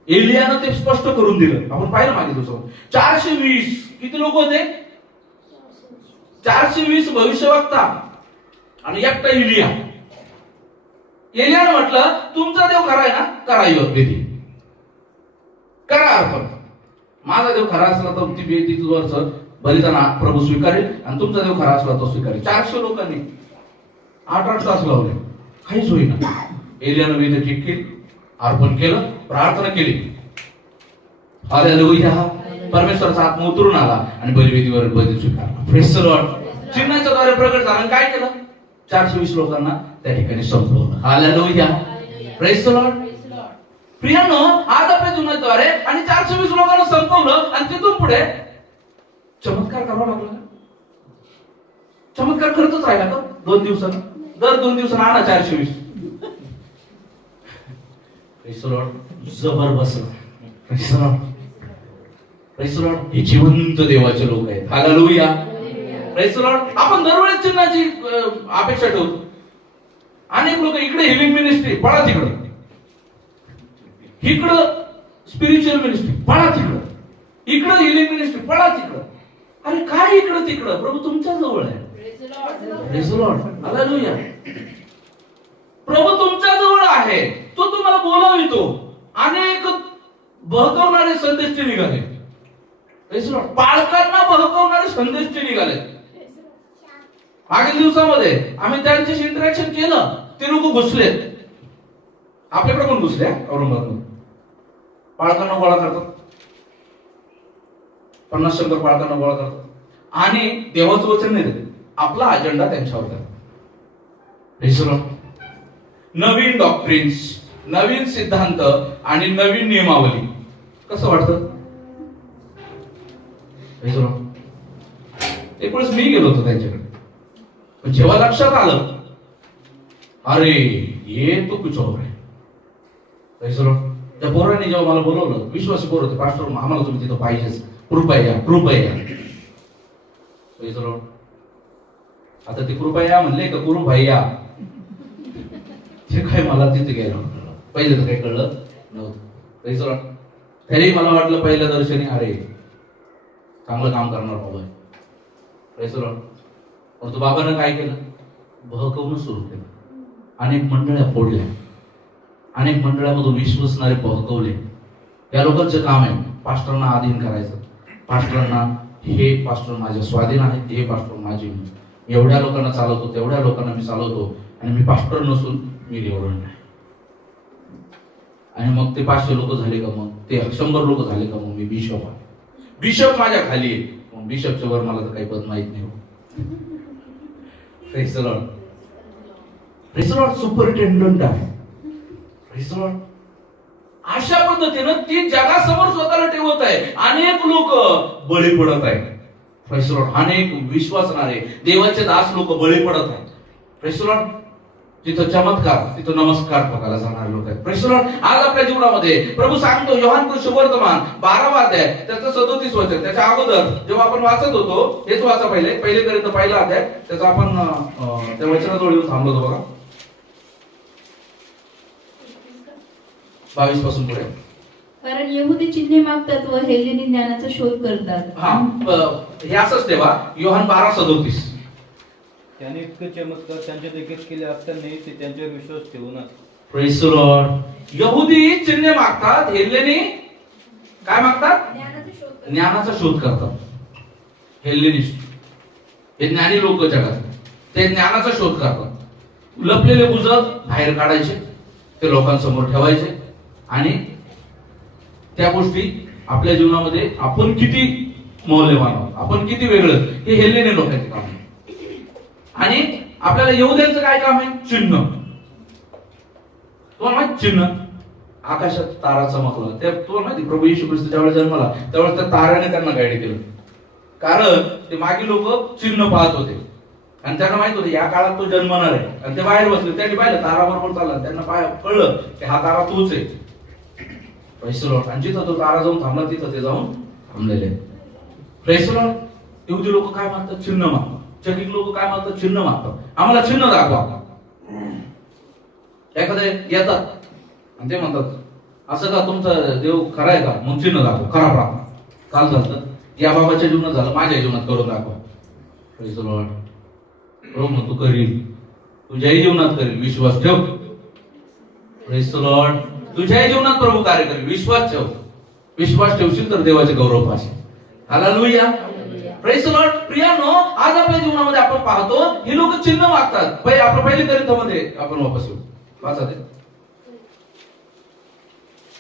एलियानं ते स्पष्ट करून दिलं. आपण पाहिलं मागे दुसरं 420 किती लोक होते? 420 भविष्यवक्ता आणि एकटा एलिया. एलियानं म्हटलं तुमचा देव खरा आहे ना, करा विधी, करा अर्पण. माझा देव खरा असला तर ती वेदीवरच बलिदान प्रभू स्वीकारेल, आणि तुमचा देव खरा असला तो स्वीकारेल. 400 लोकांनी 8-8 तास लावले, काहीच होईना. एलियानं वेद ठीक केली, अर्पण केलं, प्रार्थना केली. हालेलुया. परमेश्वराचा आत्मा उतरून आला आणि बलिवेदीवर बली स्वीकारला. Praise the Lord. चिन्हाच्या द्वारे प्रगट झाला आणि काय केलं? 420 लोकांना त्या ठिकाणी संपवलं. हालेलुया. Praise the Lord. प्रियानो, आज आपल्या जीवनाद्वारे आणि 420 लोकांना संपवलं आणि तिथून पुढे चमत्कार करावा लागला. चमत्कार करतच राहिला का? 2 दिवसानं, दर 2 दिवसानं आणा 420. Praise the Lord. जबर बसला. Praise the Lord. Praise the Lord. हे जिवंत देवाचे लोक आहेत. हालेलुया. Praise the Lord. आपण दरवेळेस चिन्हाची अपेक्षा ठेवतो. अनेक लोक इकडे हिलिंग मिनिस्ट्री, पळा तिकडं. इकडं स्पिरिच्युअल मिनिस्ट्री, पळा तिकडं. इकडं हिलिंग मिनिस्ट्री, पळा तिकडं. अरे काय इकडं तिकडं? प्रभू तुमच्या जवळ आहे. Praise the Lord. हालेलुया. प्रभू तुमच्या जवळ आहे. तो तुम्हाला बोलावितो. अनेक बहकवणारे संदेश ते निघाले. Praise the Lord. पालकांना बहकवणारे संदेश ते निघाले. मागील दिवसामध्ये आम्ही त्यांच्याशी इंटरॅक्शन केलं. ते लोक घुसले. आपल्याकडे पण घुसले औरंगाबाद. पालकांना गोळा करतात. 50 शंकर पालकांना गोळा करतात आणि देवाचं वचन नाही देत. आपला अजेंडा त्यांच्यावर करतात. Praise the Lord. नवीन डॉक्ट्रिन्स, नवीन सिद्धांत आणि नवीन नियमावली. कसं वाटतं? Praise the Lord. एक वेळेस मी गेलो होतो त्यांच्याकडे. पण जेव्हा लक्षात आलं, अरे ये तो कुछ और है. Praise the Lord. त्या पोरांनी जेव्हा मला बोलवलं, विश्वासी पोर होते, पास्टर आम्हाला तुम्ही तिथं पाहिजेच, कृपया कृपया. Praise the Lord. आता ते कृपया म्हणले का गुरुभाईया, ते काय मला तिथे गेलं पहिले तर काही कळलं नव्हतं. Praise the Lord. तरी मला वाटलं पहिल्या दर्शनी अरे चांगलं काम करणार बाबा. Praise the Lord. पण तो बाबानं काय केलं? बहकवणं सुरू केलं. अनेक मंडळ्या फोडल्या. अनेक मंडळामधून विश्वसणारे बहकवले. या लोकांचं काम आहे पास्टरना अधीन करायचं. पास्टरांना हे पास्टर माझ्या स्वाधीन आहेत, हे पास्टर माझे. एवढ्या लोकांना चालवतो, तेवढ्या लोकांना मी चालवतो आणि मी पास्टर नसून मी निवडून नाही. आणि मग ते 500 लोक झाले का? मग ते 100 लोक झाले का? मग मी बिशप आहे. बिशप माझ्या खाली आहे. मग बिशपच्या वर मला तर काही पद माहित नाही. Praise the Lord. Praise the Lord. Superintendent आहे. Praise the Lord. अशा पद्धतीनं ती जगासमोर स्वतःला ठेवत आहे. अनेक लोक बळी पडत आहेत. Praise the lord. अनेक विश्वासणारे देवाचे दास लोक बळी पडत आहेत. Praise the Lord. तिथं चमत्कार, तिथं नमस्कार बघायला जाणारे लोक आहेत. Praise the Lord. आज आपल्या जीवनामध्ये प्रभू सांगतो, योहान शुभवर्तमान 12वा अध्याय त्याचं 37 वचन. त्याच्या अगोदर जेव्हा आपण वाचत होतो, हेच वाचा पहिले करीत पहिला अध्याय, त्याचा आपण त्या वचनाजवळ येऊन थांबलो होतो बघा. 22 पासून पुढे. कारण यहुदी चिन्हे मागतात व हेलेनी ज्ञानाचा शोध करतात. हा, हे असंच ठेवा. योहान 12:37. त्याने इतके चमत्कार त्यांच्या देखील केले असतानाही ते त्यांच्यावर विश्वास ठेवूनच. Praise the Lord. यहुदी चिन्हे मागतात, हेलेनी काय मागतात? ज्ञानाचा शोध करतात. हेलेनिस्ट हे ज्ञानी लोक जगात, ते ज्ञानाचा शोध करतात. लपलेले बुजक बाहेर काढायचे, ते लोकांसमोर ठेवायचे आणि त्या गोष्टी आपल्या जीवनामध्ये आपण किती मौल्यवान आहोत, आपण किती वेगळं, हे हेलेनी लोकांचे काम आहे. आणि आपल्याला यहुद्यांचं काय काम आहे? चिन्ह. तुम्हाला माहिती चिन्ह? आकाशात तारा चमकला, ते तुम्हाला माहिती प्रभू येशू ख्रिस्त ज्यावेळेस जन्मला त्यावेळेस त्या ताऱ्याने त्यांना गाईड केलं. कारण ते मागे लोक चिन्ह पाहत होते आणि त्यांना माहित होते या काळात तो जन्मणार आहे. आणि ते बाहेर बसले, त्यांनी पाहिलं तारा बरोबर चालला, त्यांना कळलं की हा तारा तोच आहे. Praise the Lord. आणि जिथं तो तारा जाऊन थांबला तिथं ते जाऊन थांबलेले. Praise the Lord. यहुदी लोक काय मागतात? चिन्ह मागतात. जगिक लोक काय मागतात? चिन्ह मागतात. आम्हाला चिन्ह दाखवा. एखादे येतात आणि ते म्हणतात असं का तुमचा देव खरा आहे का? मग चिन्ह दाखवा, खरा प्रार्थना. काल झालं या बाबाच्या जीवनात झालं, माझ्या जीवनात करून दाखवा. Praise the Lord. प्रभू तू करील, तुझ्याही जीवनात करील, विश्वास ठेव. Praise the Lord. तुझ्याही जीवनात प्रभू कार्य करेल, विश्वास ठेव. विश्वास ठेवशील तर देवाचे गौरव पाशील. हालेलुया. Praise the Lord. प्रियानो, आज आपल्या जीवनामध्ये आपण पाहतो ही लोक चिन्ह मागतात. आपण पहिली करिंथमध्ये आपण वापस येऊ. वाचा ते.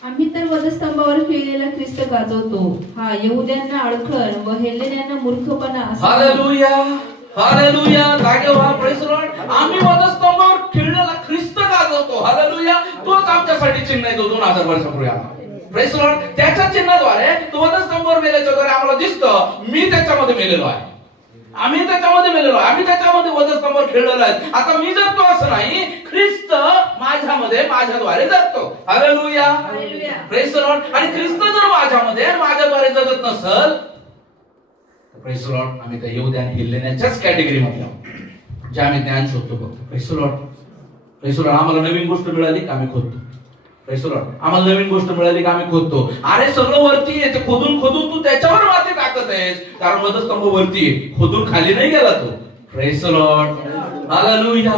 आम्ही तर वधस्तंभावर खेळलेला ख्रिस्त गाजवतो. हा यहुद्यांना अडखळ व हेलेन्यांना मूर्खपणा असा हालेलुया, हालेलुया. जागे व्हा, प्रेज द लॉर्ड. आम्ही वधस्तंभावर खेळलेला ख्रिस्त गाजवतो. हालेलुया. तोच आमच्यासाठी चिन्ह आहे, जो 2000 वर्षापूर्वी आला. Praise the Lord. त्याच्या चिन्हाद्वारे तो वधस्तंभावर मेल्याच्या द्वारे आम्हाला दिसतं मी त्याच्यामध्ये मेलेलो आहे, आम्ही त्याच्यामध्ये मेलेलो आहे, आम्ही त्याच्यामध्ये वधस्तंभावर खेळलेलो आहे. आता मी जगतो असं नाही, ख्रिस्त माझ्यामध्ये माझ्याद्वारे जगतो. Hallelujah, praise the Lord. आणि ख्रिस्त जर माझ्यामध्ये माझ्याद्वारे जगत नसल, प्रेज द लॉर्ड, आम्ही त्या यहुद्या आणि हेलेन्याच्याच कॅटेगरी मध्ये आहोत, जे आम्ही ज्ञान शोधतो फक्त. Praise the Lord, praise the Lord. आम्हाला नवीन गोष्ट मिळाली की आम्ही खोदतो. Praise the Lord. आम्हाला नवीन गोष्ट मिळाली की आम्ही खोदतो. अरे सगळं वरती आहे, ते खोदून खोदून तू त्याच्यावर माती टाकत आहेस, कारण वधस्तंभ वरती आहे, खोदून खाली नाही गेला तो. Praise the Lord, hallelujah,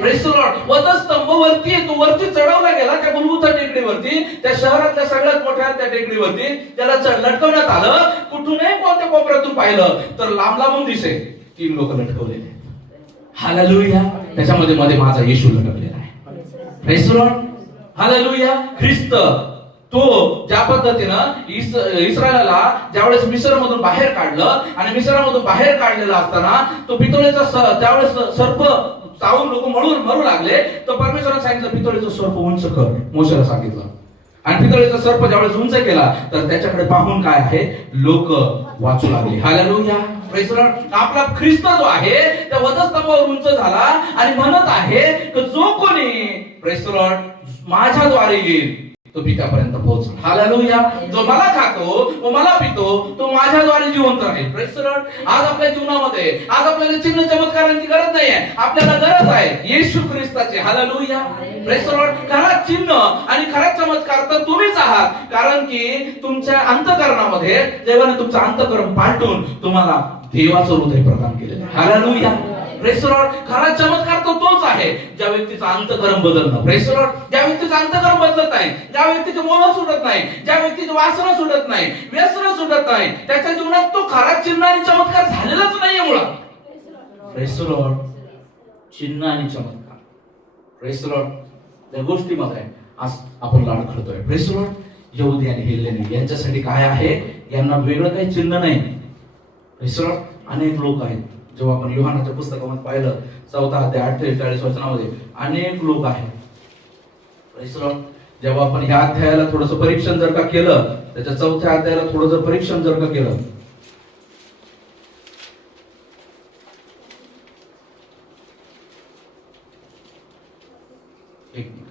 praise the Lord. वधस्तंभ वरती आहे, तो वरती चढवला गेला त्या गुलगुता टेकडीवरती, त्या शहरातल्या सगळ्यात मोठ्या त्या टेकडीवरती त्याला लटकवण्यात आलं. कुठूनही कोणत्या कोपऱ्यातून पाहिलं तर लांब लांबून दिसे 3 लोक लटकवलेले. हालेलुया. त्याच्यामध्ये मध्ये माझा येशू लटकलेला आहे. Praise the Lord, hallelujah. Khrist तो ज्या पद्धतीनं इस्रायलाला ज्यावेळेस मिस्रमधून बाहेर काढलं आणि मिस्रमधून बाहेर काढलेला असताना तो पितळेचा त्यावेळेस सर्प चावून लोक मरू लागले, तर परमेश्वराने सांगितलं पितळेचं सर्प उंच कर, मोशेला सांगितलं. आणि पितळेचा सर्प ज्यावेळेस उंच केला तर त्याच्याकडे पाहून काय आहे, लोक वाचू लागले. Hallelujah, praise the Lord. आपला ख्रिस्त जो आहे त्या वधस्तंभावर उंच झाला आणि म्हणत आहे की जो कोणी, प्रेज द लॉर्ड, माझ्याद्वारे येईल तो पित्यापर्यंत पोहोचेल. हालेलुया. जो मला खातो व मला पितो तो माझ्याद्वारे जिवंत राहील. Praise the Lord. आज आपल्या जीवनामध्ये आज आपल्याला चिन्ह चमत्कारांची गरज नाही आहे, आपल्याला गरज आहे येशू ख्रिस्ताची. Hallelujah, praise the Lord. खरा चिन्ह आणि खरा चमत्कार तर तुम्हीच आहात, कारण की तुमच्या अंतःकरणामध्ये देवाने तुमचं अंतःकरण पालटून तुम्हाला देवाचं हृदय प्रदान केलेलं आहे. Hallelujah, praise the Lord. खरा चमत्कार तर तोच आहे ज्या व्यक्तीचं अंतःकरण बदलणं. Praise the Lord. ज्या व्यक्तीचं अंतःकरण बदलत नाही, ज्या व्यक्तीचे मोह सुटत नाही, ज्या व्यक्तीची वासना सुटत नाही, व्यसन सुटत नाही, त्याच्या जीवनात तो खरा चिन्ह आणि चमत्कार झालेलाच नाहीये मुळात. Praise the Lord. चिन्ह आणि चमत्कार, प्रेज द लॉर्ड, त्या गोष्टीमध्ये आज आपण लाड करतोय. Praise the Lord. यहुदी आणि हेलेनी यांच्यासाठी काय आहे, यांना वेगळं काही चिन्ह नाही. Praise the lord. अनेक लोक आहेत, जेव्हा आपण योहानाच्या पुस्तकामध्ये पाहिलं 4 अध्याय 48 वचनामध्ये अनेक लोक आहेत. Praise the Lord. जेव्हा आपण ह्या अध्यायाला थोडंसं परीक्षण जर का केलं, त्याच्या 4थ्या अध्यायाला थोडंसं परीक्षण जर का केलं, एक मिनिट.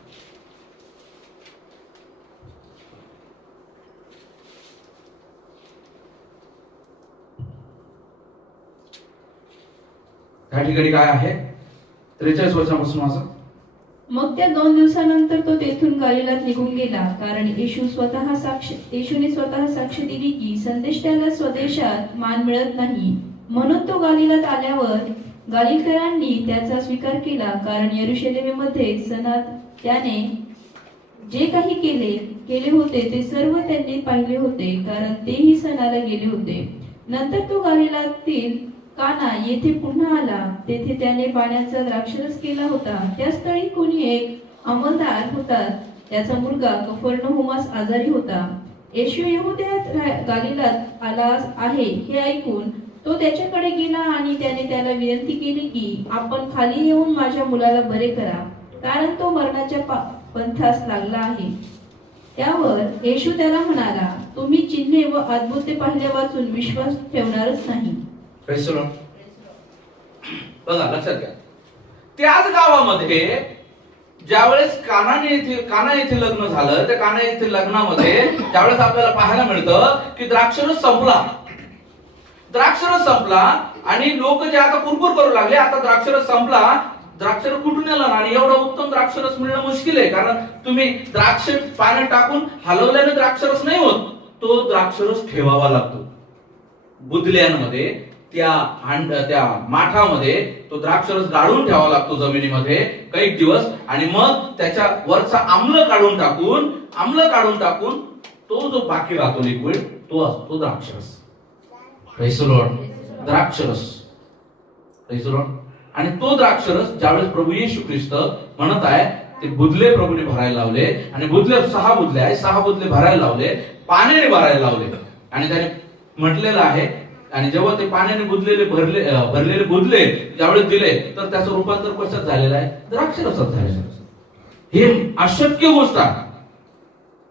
त्या ठिकाणी काय आहे, 43 वर्षापासून माझं. मग त्या 2 दिवसानंतर तो तेथून गालिलात निघून गेला, कारण येशूने स्वतः साक्ष दिली की संदेश त्याला स्वदेशात मान मिळत नाही. म्हणून तो गालिलात आल्यावर गालिलकरांनी त्याचा स्वीकार केला, कारण यरुशलेमेमध्ये सणात त्याने जे काही केले होते ते सर्व त्यांनी पाहिले होते, कारण तेही सणाला गेले होते. नंतर तो गालिलातील काना येथे पुन्हा आला. तेथे त्याने पाण्याचा द्राक्षरस केला होता. त्या स्थळी कोणी एक अंमलदार होता, त्याचा मुलगा कफरनहुमास आजारी होता. येशू यहुद्यात गालिलात आला आहे हे ऐकून तो त्याच्याकडे गेला आणि त्याने त्याला विनंती केली की आपण खाली येऊन माझ्या मुलाला बरे करा, कारण तो मरणाच्या पंथास लागला आहे. त्यावर येशू त्याला म्हणाला, तुम्ही चिन्हे व अद्भुते पाहिल्या वाचून विश्वास ठेवणारच नाही. Praise the Lord. बघा, लक्षात घ्या, त्याच गावामध्ये ज्यावेळेस काना येथे लग्न झालं, त्या काना येथील लग्नामध्ये त्यावेळेस आपल्याला पाहायला मिळतं की द्राक्षरस संपला आणि लोक जे आता कुरकुर करू लागले. आता द्राक्षरस संपला, द्राक्षरस कुठून येणार आणि एवढं उत्तम द्राक्षरस मिळणं मुश्किल आहे, कारण तुम्ही द्राक्ष पाण्यात टाकून हलवल्याने द्राक्षरस नाही होत, तो द्राक्षरस ठेवावा लागतो बुदल्यांमध्ये, त्या माठामध्ये तो द्राक्षरस गाळून ठेवावा लागतो जमिनीमध्ये काही दिवस, आणि मग त्याच्या वरचा आम्ल काढून टाकून तो जो बाकी राहतो लिक्विड तो असतो द्राक्षरस. Praise the Lord. द्राक्षरस, प्रेज द लॉर्ड. आणि तो द्राक्षरस ज्यावेळेस प्रभू येशू ख्रिस्त म्हणत आहे ते बुदले प्रभूने भरायला लावले आणि बुदले 6 बुदले आहे, 6 बुदले भरायला लावले, पाण्याने भरायला लावले. आणि त्याने म्हटलेलं आहे, आणि जेव्हा ते पाण्याने भरलेले बुदले ज्यावेळेस दिले तर त्याचं रूपांतर कशात झालेलं आहे? द्राक्षरसात झालेलं आहे. हे अशक्य गोष्ट आहे,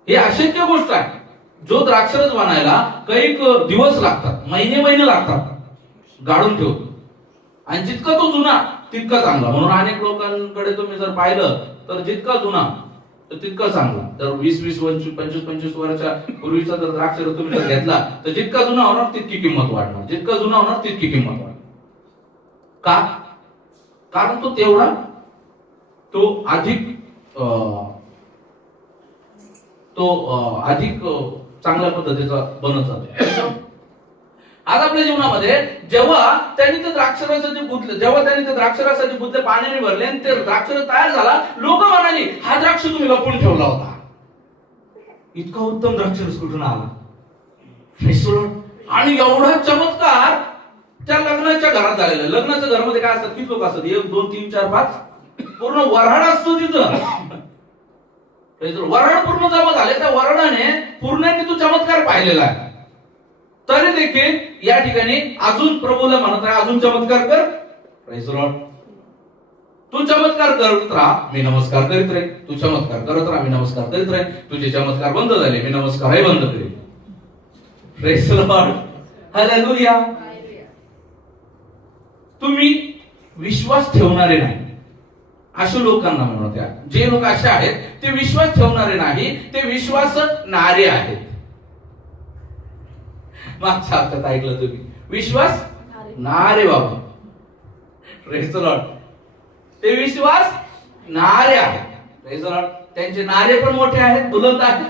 हे अशक्य गोष्ट आहे. जो द्राक्षरस बनायला काही दिवस लागतात, महिने लागतात, गाळून ठेवतो. आणि जितका तो जुना तितका चांगला. म्हणून अनेक लोकांकडे तुम्ही जर पाहिलं तर जितका जुना तर तितका चांगला. तर 20-20, 25-25 वर्षाच्या पूर्वीचा जर द्राक्षरस तुम्ही जर घेतला तर जितका जुना होणार तितकी किंमत वाढणार, जितका जुना होणार तितकी किंमत वाढणार. का? कारण तो तेवढा अधिक चांगल्या पद्धतीचा बनत जातो. आज आपल्या जीवनामध्ये जेव्हा त्यांनी ते द्राक्षरसाचे बुदले पाण्याने भरले आणि ते द्राक्षरस तयार झाला, लोक म्हणाली हा द्राक्ष तुम्ही लपून ठेवला होता. इतका उत्तम द्राक्षरस कुठून आला? आणि एवढा चमत्कार त्या लग्नाच्या घरात झालेला. लग्नाच्या घरामध्ये काय असतात? किती लोक असतात? 1, 2, 3, 4, 5 पूर्ण वऱ्हाड असतो तिथं. वऱ्हाड पूर्ण जमा झाले. त्या वऱ्हाडाने पूर्णाने तो चमत्कार पाहिलेला आहे. तरी देखील या ठिकाणी अजून प्रभूला म्हणत आहे, अजून चमत्कार कर. Praise the Lord. तू चमत्कार करत राहा, मी नमस्कार करीत राहील. तू चमत्कार करत राहा, मी नमस्कार करीत राहील. तुझे चमत्कार बंद झाले, मी नमस्कारही बंद करेल. Praise the Lord. हालेलुया. तुम्ही विश्वास ठेवणारे नाही अशा लोकांना म्हणत आहे. जे लोक असे आहेत ते विश्वास ठेवणारे नाही, ते विश्वासणारे आहेत. मागच्या हप्त्यात ऐकलं तुम्ही, विश्वास नारे बाबा. Praise the Lord. ते विश्वास नारे आहेत. Praise the Lord. त्यांचे नारे पण मोठे आहेत, बुलंद आहेत,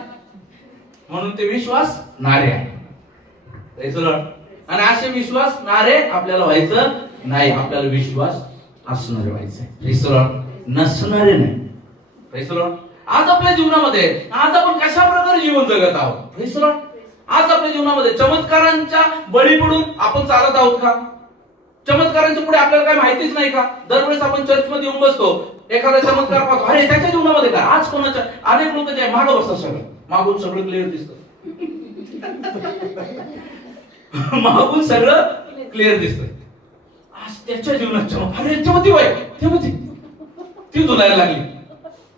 म्हणून ते विश्वास नारे आहेत. Praise the Lord. आणि असे विश्वास नारे आपल्याला व्हायचं नाही. आपल्याला विश्वास असणारे व्हायचे. Praise the Lord. नसणारे नाही. Praise the Lord. आज आपल्या जीवनामध्ये आज आपण कशा प्रकारे जीवन जगत आहोत? Praise the Lord. आज आपल्या जीवनामध्ये चमत्कारांच्या बळी पडून आपण चालत आहोत का? चमत्कारांच्या पुढे आपल्याला काय माहितीच नाही का? दरवेळेस आपण चर्चमध्ये येऊन बसतो, एखादा चमत्कार पाहतो, अरे त्याच्या जीवनामध्ये काय? आज कोणाच्या? अनेक लोक जे मागं बसतात, सगळं मागून सगळं क्लिअर दिसतं. मागून सगळं क्लिअर दिसतं. आज त्याच्या जीवनात अरे तेव्हा ती जुलायला लागली.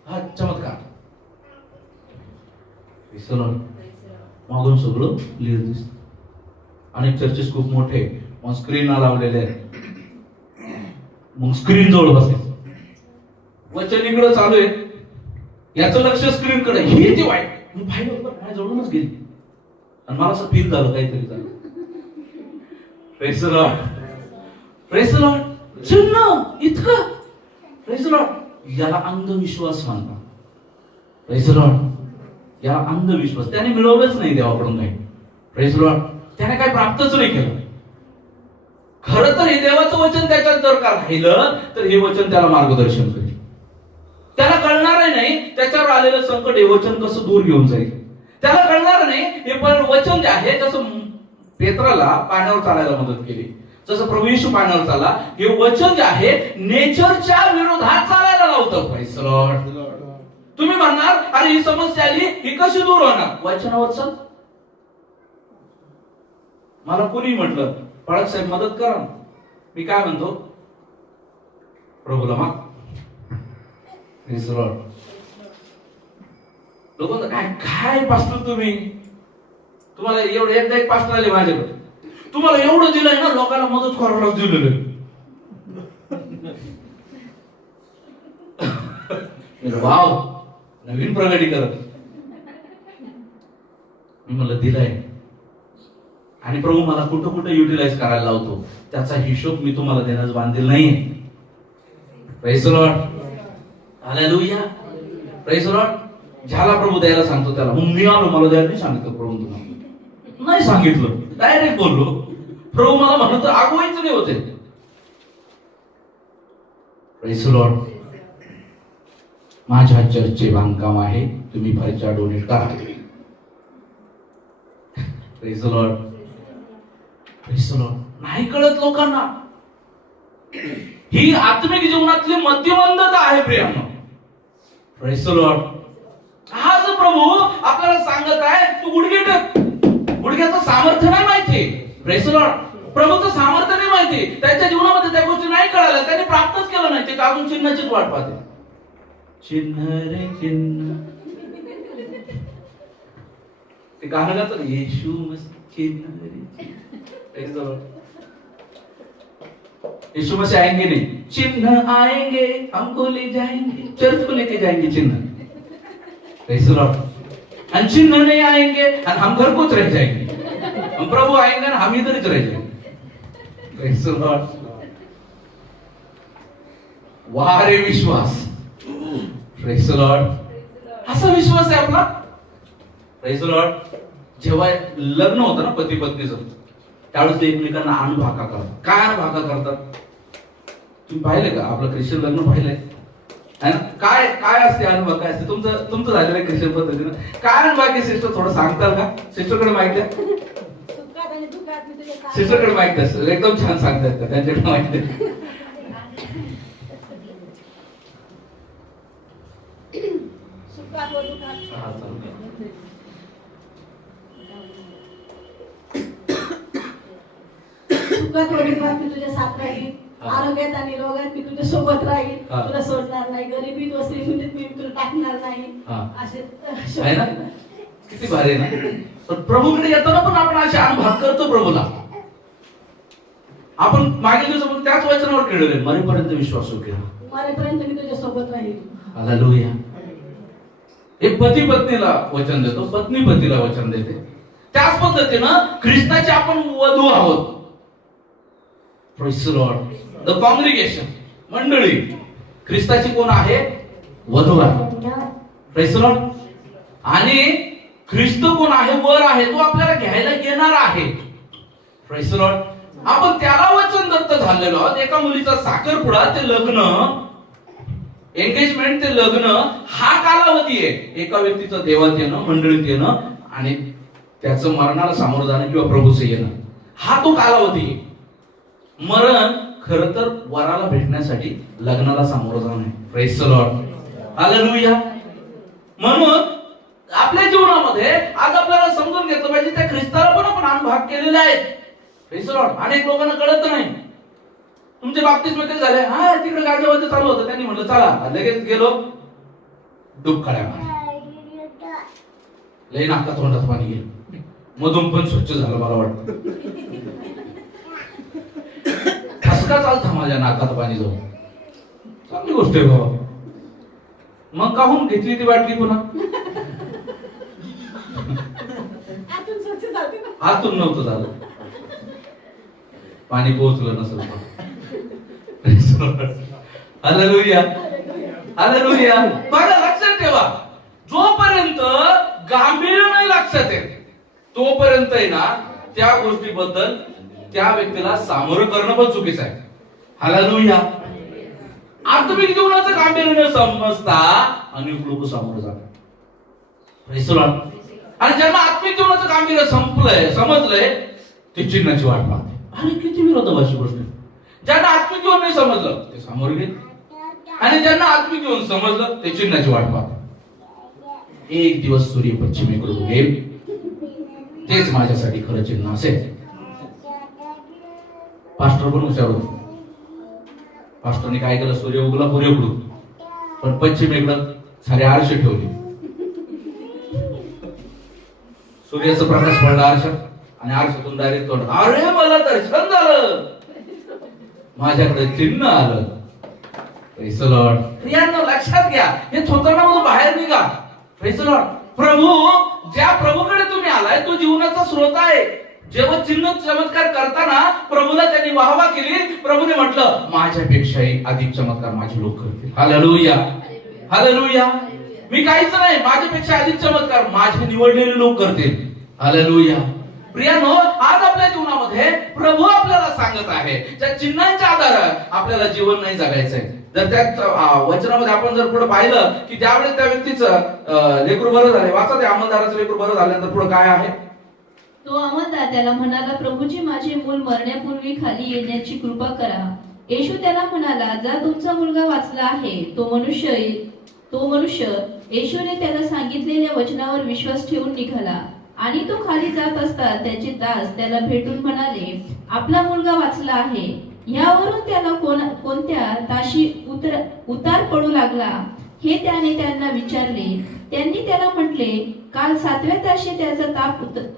हा चमत्कार. मागून सगळं क्लिअर दिसत. अनेक चर्चेस खूप मोठे, मग स्क्रीन लावलेले आहेत, मग स्क्रीन जवळ बसले, वचन इकडं चालू आहे, याचं लक्ष स्क्रीन कडे. ही ती वाईट मी पाहिलं माझ्या जवळूनच गेली आणि मला असं फील झालं काहीतरी झालं. Praise the Lord. Praise the Lord. चिन्ह इतकं. Praise the Lord. याला अंधविश्वास म्हणतात. Praise the Lord. या अंधविश्वास. त्याने मिळवलंच नाही देवाकडून काही. Praise the Lord. त्याने काही प्राप्तच नाही केलं. खरं तर हे देवाचं वचन त्याच्यात जर का राहिलं तर हे वचन त्याला मार्गदर्शन करेल. त्याला कळणार नाही त्याच्यावर आलेलं संकट हे वचन कसं दूर घेऊन जाईल. त्याला कळणार नाही हे वचन जे आहे, जसं पेत्राला पाण्यावर चालायला मदत केली, जसं प्रभू येशू पाण्यावर चालला, हे वचन जे आहे नेचरच्या विरोधात चालायला लावतं. Praise the Lord. तुम्ही म्हणणार अरे ही समस्या आली, ही कशी दूर होणार? वचनावर चल. मला कोणी म्हटलं पळक साहेब मदत करा, मी काय म्हणतो? प्रभूला माग. Praise the Lord. लोक काय काय पास्टर तुम्हाला एवढं एकदा एक पास्टर आले माझ्याकडे, तुम्हाला एवढं दिलंय ना, लोकांना मदत करायला दिलेलं. वाव, नवीन प्रगती करत. मी मला दिलंय आणि प्रभू मला कुठं कुठं युटिलाइज करायला लावतो त्याचा हिशोब मी तुम्हाला देण्यास बांधील नाहीये. Praise the Lord. Hallelujah. Praise the Lord. ज्याला प्रभू द्यायला सांगतो त्याला. मग मी आलो, मला द्यायला नाही सांगितलं प्रभू, तुम्हाला नाही सांगितलं, डायरेक्ट बोललो. प्रभू मला म्हणत आगवायचं नाही होते. Praise the Lord. माझ्या चर्चचे बांधकाम आहे, तुम्ही फारच्या डोनेट करा. Praise the Lord. Praise the Lord. नाही कळत लोकांना. ही आत्मिक जीवनातली मध्यमंदता आहे प्रियांनो. Praise the Lord. हा जो प्रभू आपल्याला सांगत आहे तू गुडघे टेक. गुडघ्याचं सामर्थ्य नाही माहिती. Praise the Lord. प्रभूचं सामर्थ्य नाही माहिती. त्याच्या जीवनामध्ये त्या गोष्टी नाही कळाल्या, त्याने प्राप्तच केलं नाही. ते अजून चिन्हाचीच वाट पाहते. चिन्ह रे चिन्ह, ते गाणं गातं ना, येशू मसीह चिन्ह रे चिन्ह. Praise the Lord. यीशु मसीह आएंगे नहीं, चिन्ह आएंगे हमको ले जाएंगे, चर्च को लेके जाएंगे चिन्ह. Praise the Lord. और चिन्ह नहीं आएंगे और हम घर को रह जाएंगे. हम प्रभु आएंगे ना हम इधर ही रह जाएंगे. Praise the Lord. वारे विश्वास. Praise the Lord. असा विश्वास आहे आपला. Praise the Lord. जेव्हा लग्न होतं ना पती पत्नीचं, त्यावेळेस ते एकमेकांना अणभाका करतात. काय अणभाका करतात तुम्ही पाहिले का? आपलं ख्रिश्चन लग्न पाहिलंय काय काय असते अनुभव, काय असते तुमचं झालेलं आहे ख्रिश्चन पद्धतीनं. काय अनुभव आहे सिस्टर, थोडं सांगताल का? सिस्टरकडे माहिती द्या. सिस्टरकडे माहिती द्या. एकदम छान सांगतात का? त्यांच्याकडे माहिती द्या. सुखात व दुःखात मी तुझ्या साथ राहील, आरोग्यात आणि रोगात मी तुझ्या सोबत राहील, तुला सोडणार नाही, गरिबीत व श्रीमंतीत मी तुला टाकणार नाही. असे आहे ना? किती भारी आहे ना. पण प्रभूकडे येताना पण आपण असे अनुभव करतो प्रभूला. आपण मागील दिवसापासून त्याच वचनावर खेळलोय, मरेपर्यंत विश्वास केला, मरेपर्यंत मी तुझ्या सोबत राहील. हालेलुया. एक पती पत्नीला वचन देतो, पत्नी पतीला वचन देते. त्याच पद्धतीनं ख्रिस्ताचे आपण वधू आहोत. Praise the Lord. द कॉंग्रिगेशन, मंडळी ख्रिस्ताची कोण आहे? वधू आहे. Praise the Lord. आणि ख्रिस्त कोण आहे? वर आहे. तो आपल्याला घ्यायला येणार आहे. Praise the Lord. आपण त्याला वचन दत्त झालेलो आहोत. एका मुलीचा साखरपुडा ते लग्न, एंगेजमेंट ते लग्न, हा कालावधी आहे. एका व्यक्तीचं देवात येणं, मंडळीत येणं आणि त्याचं मरणाला सामोरं जाणं किंवा प्रभूचं येणं, हा तो कालावधी आहे. मरण खरं तर वराला भेटण्यासाठी लग्नाला सामोरं जाणं आहे. Praise the Lord. हालेलुया. म्हणून आपल्या जीवनामध्ये आज आपल्याला समजून घेतलं पाहिजे, त्या ख्रिस्ताला पण आपण अनुभव केलेले आहेत. Praise the lord. अनेक लोकांना कळत नाही. तुमचे बाबतीत मध्ये झाले, हा तिकडे गाजावाजा चालू होतं, त्यांनी म्हटलं चला, लगेच गेलो डुबकाळ्या लई नाकात तोंडात पाणी गेलं, मधून पण स्वच्छ झालं मला वाटतं. ठसका चालता माझ्या नाकात पाणी जाऊन. चांगली गोष्ट आहे बाबा. मग काहून घेतली ती बाटली पुन्हा? आतून नव्हतं झालं, पाणी पोहोचलं नसेल. हालेलुया. हालेलुया. बघा, लक्षात ठेवा, जोपर्यंत गांभीर्य लक्षात येते तोपर्यंत आहे ना त्या गोष्टीबद्दल त्या व्यक्तीला सामोरं करणं पण चुकीचं आहे. हालेलुया. आत्मिक जीवनाचं गांभीर्य समजता अनेक लोक सामोरं जातात. Praise the Lord. आणि ज्यांना आत्मिक जीवनाचं गांभीर्य समजलंय ते चिन्हाची वाट पाहते. अरे किती विरोधाभासी गोष्ट. ज्यांना आत्मिक जीवन नाही समजलं ते सामोरे गेले, आणि ज्यांना आत्मिक जीवन समजलं ते चिन्हाची वाट पाहतात. एक दिवस सूर्य पश्चिमेकडून उगेल, तेच माझ्यासाठी खरं चिन्ह असेल. पास्टर पण हुशार होते. पास्टरने काय केलं, सूर्य उगला पूर्वेकडून, पण पश्चिमेकडं सारे आरशे ठेवले. सूर्याचा प्रकाश पडला आरशात आणि आरशातून डायरेक्ट तोंड. अरे मला दर्शन झालं, माझ्याकडे चिन्ह आलं. Praise the Lord. प्रियांनो, लक्षात घ्या, हे थोतांडामधून बाहेर निघा. Praise the Lord. प्रभू, ज्या प्रभूकडे तुम्ही आलाय तो जीवनाचा स्रोत आहे. जेव्हा चिन्ह चमत्कार करताना प्रभूला त्यांनी वाहवा केली. प्रभूने म्हटलं, माझ्यापेक्षाही अधिक चमत्कार माझे लोक करतील. हालेलुया. हालेलुया. मी काहीच नाही, माझ्यापेक्षा अधिक चमत्कार माझे निवडलेले लोक करतील. हालेलुया. प्रियांनो, आज आपल्या जीवनामध्ये प्रभू आपल्याला सांगत आहे, त्या चिन्हांच्या आधारे आपल्याला जीवन नाही जगायचंय. जर त्या वचनामध्ये आपण जर पुढे पाहिलं की त्यावेळेस त्या व्यक्तीचं लेकरू बरं झाले, वाचा त्या अंमलदाराचं लेकरू बरं झाल्यानंतर पुढे काय आहे. तो अंमलदार त्याला म्हणाला, प्रभूजी, माझे मूल मरण्यापूर्वी खाली येण्याची कृपा करा. येशू त्याला म्हणाला, जर तुमचा मुलगा वाचला आहे, तो तो मनुष्य येशूने त्याला सांगितलेल्या वचनावर विश्वास ठेवून निघाला आणि तो खाली जात असता त्याचे दास त्याला भेटून म्हणाले, आपला मुलगा वाचला आहे. यावरून त्याला कोणत्या ताशी उतार पडू लागला हे त्याने त्यांना विचारले. त्यांनी त्याला म्हटले, काल 7व्या ताशी त्याचा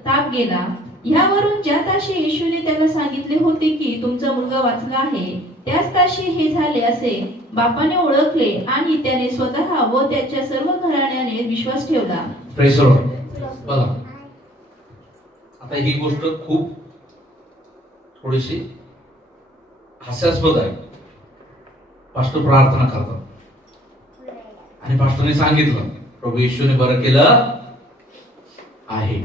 ताप गेला. यावरून ज्या ताशी येशूने त्याला सांगितले होते की तुमचा मुलगा वाचला आहे, त्याच ताशी हे झाले असे बापाने ओळखले आणि त्याने स्वतः व त्याच्या सर्व घराण्याने विश्वास ठेवला. Praise the Lord. बघा, आता ही गोष्ट खूप थोडीशी हास्यास्पद आहे. पास्टर प्रार्थना करतात आणि पास्टरने सांगितलं प्रभू येशूने बरं केलं आहे.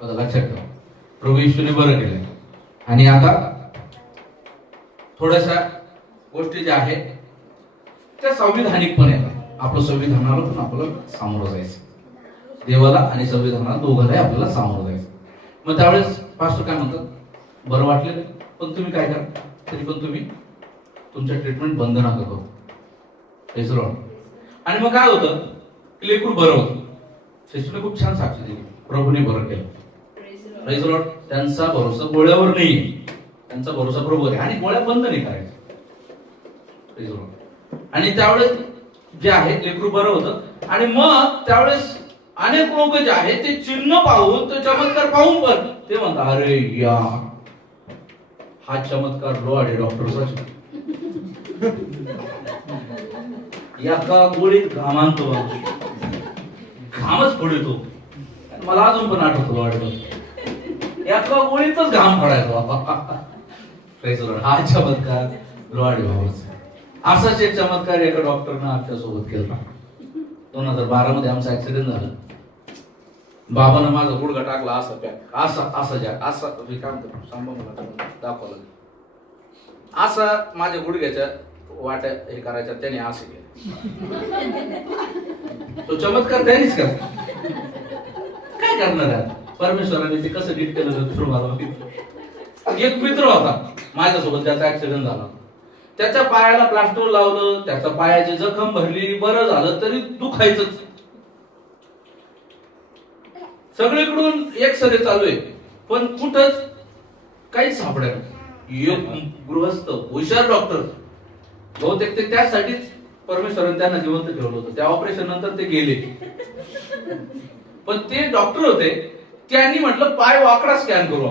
बघा, लक्षात ठेवा, प्रभू येशूने बरं केलं. आणि आता थोड्याशा गोष्टी ज्या आहेत त्या संविधानिक पण येतात. आपलं संविधानाला पण आपल्याला सामोरं जायचं, देवाला आणि संविधानाला दोघांनाही आपल्याला सामोरं जायचं. मग त्यावेळेस पास्टर काय म्हणतात, बरं वाटलं पण तुम्ही काय करा, तरी पण तुम्ही तुमच्या ट्रीटमेंट बंद नका करू. Praise the Lord. आणि मग काय होतं, लेकरू बरं होतं. शिशूने खूप छान साक्ष दिली, प्रभूने बरं केलं. Praise the Lord. त्यांचा भरोसा गोळ्यावर नाही, त्यांचा भरोसा प्रभूवर आहे आणि गोळ्या बंद नाही करायच्या. Praise the Lord. आणि त्यावेळेस जे आहे लेकरू बरं होतं. आणि मग त्यावेळेस अनेक लोक जे आहेत ते चिन्ह पाहून, तो चमत्कार पाहून पण ते म्हणतात, अरे या हा चमत्कार लो आहे डॉक्टरचा. एका गोळीत घाम आणतो, घामच फोडतो. मला अजून पण आठवतो वाटतं, एका गोळीतच घाम पडायचा. हा चमत्कार लोहाडे भावाचा. असाच एक चमत्कार एका डॉक्टरनं आमच्या सोबत केला. 2012 मध्ये आमचा ऍक्सिडेंट झाला. बाबानं माझा गुडघा टाकला असा पॅक, असा दाखवला, असं माझ्या गुडघ्याच्या वाट्या हे करायच्या, त्याने असं केलं. तो चमत्कार त्यानेच केला. काय करणार आहे परमेश्वराने, ते कसं डीट केलं तुम्हाला माहिती. एक मित्र होता माझ्यासोबत, त्याचा ऍक्सिडेंट झाला. त्याच्या पायाला प्लास्टर लावलं, त्याच्या पायाची जखम भरली, बरं झालं तरी दुखायचंच. सगळीकडून एक सरे चालू आहे पण कुठंच काहीच सापडेल. एक गृहस्थ हुशार डॉक्टर, बहुतेक ते त्यासाठीच परमेश्वराने त्यांना जिवंत ठेवलं होतं. त्या ऑपरेशन नंतर ते गेले, पण ते डॉक्टर होते. त्यांनी म्हटलं पाय वाकडा स्कॅन करू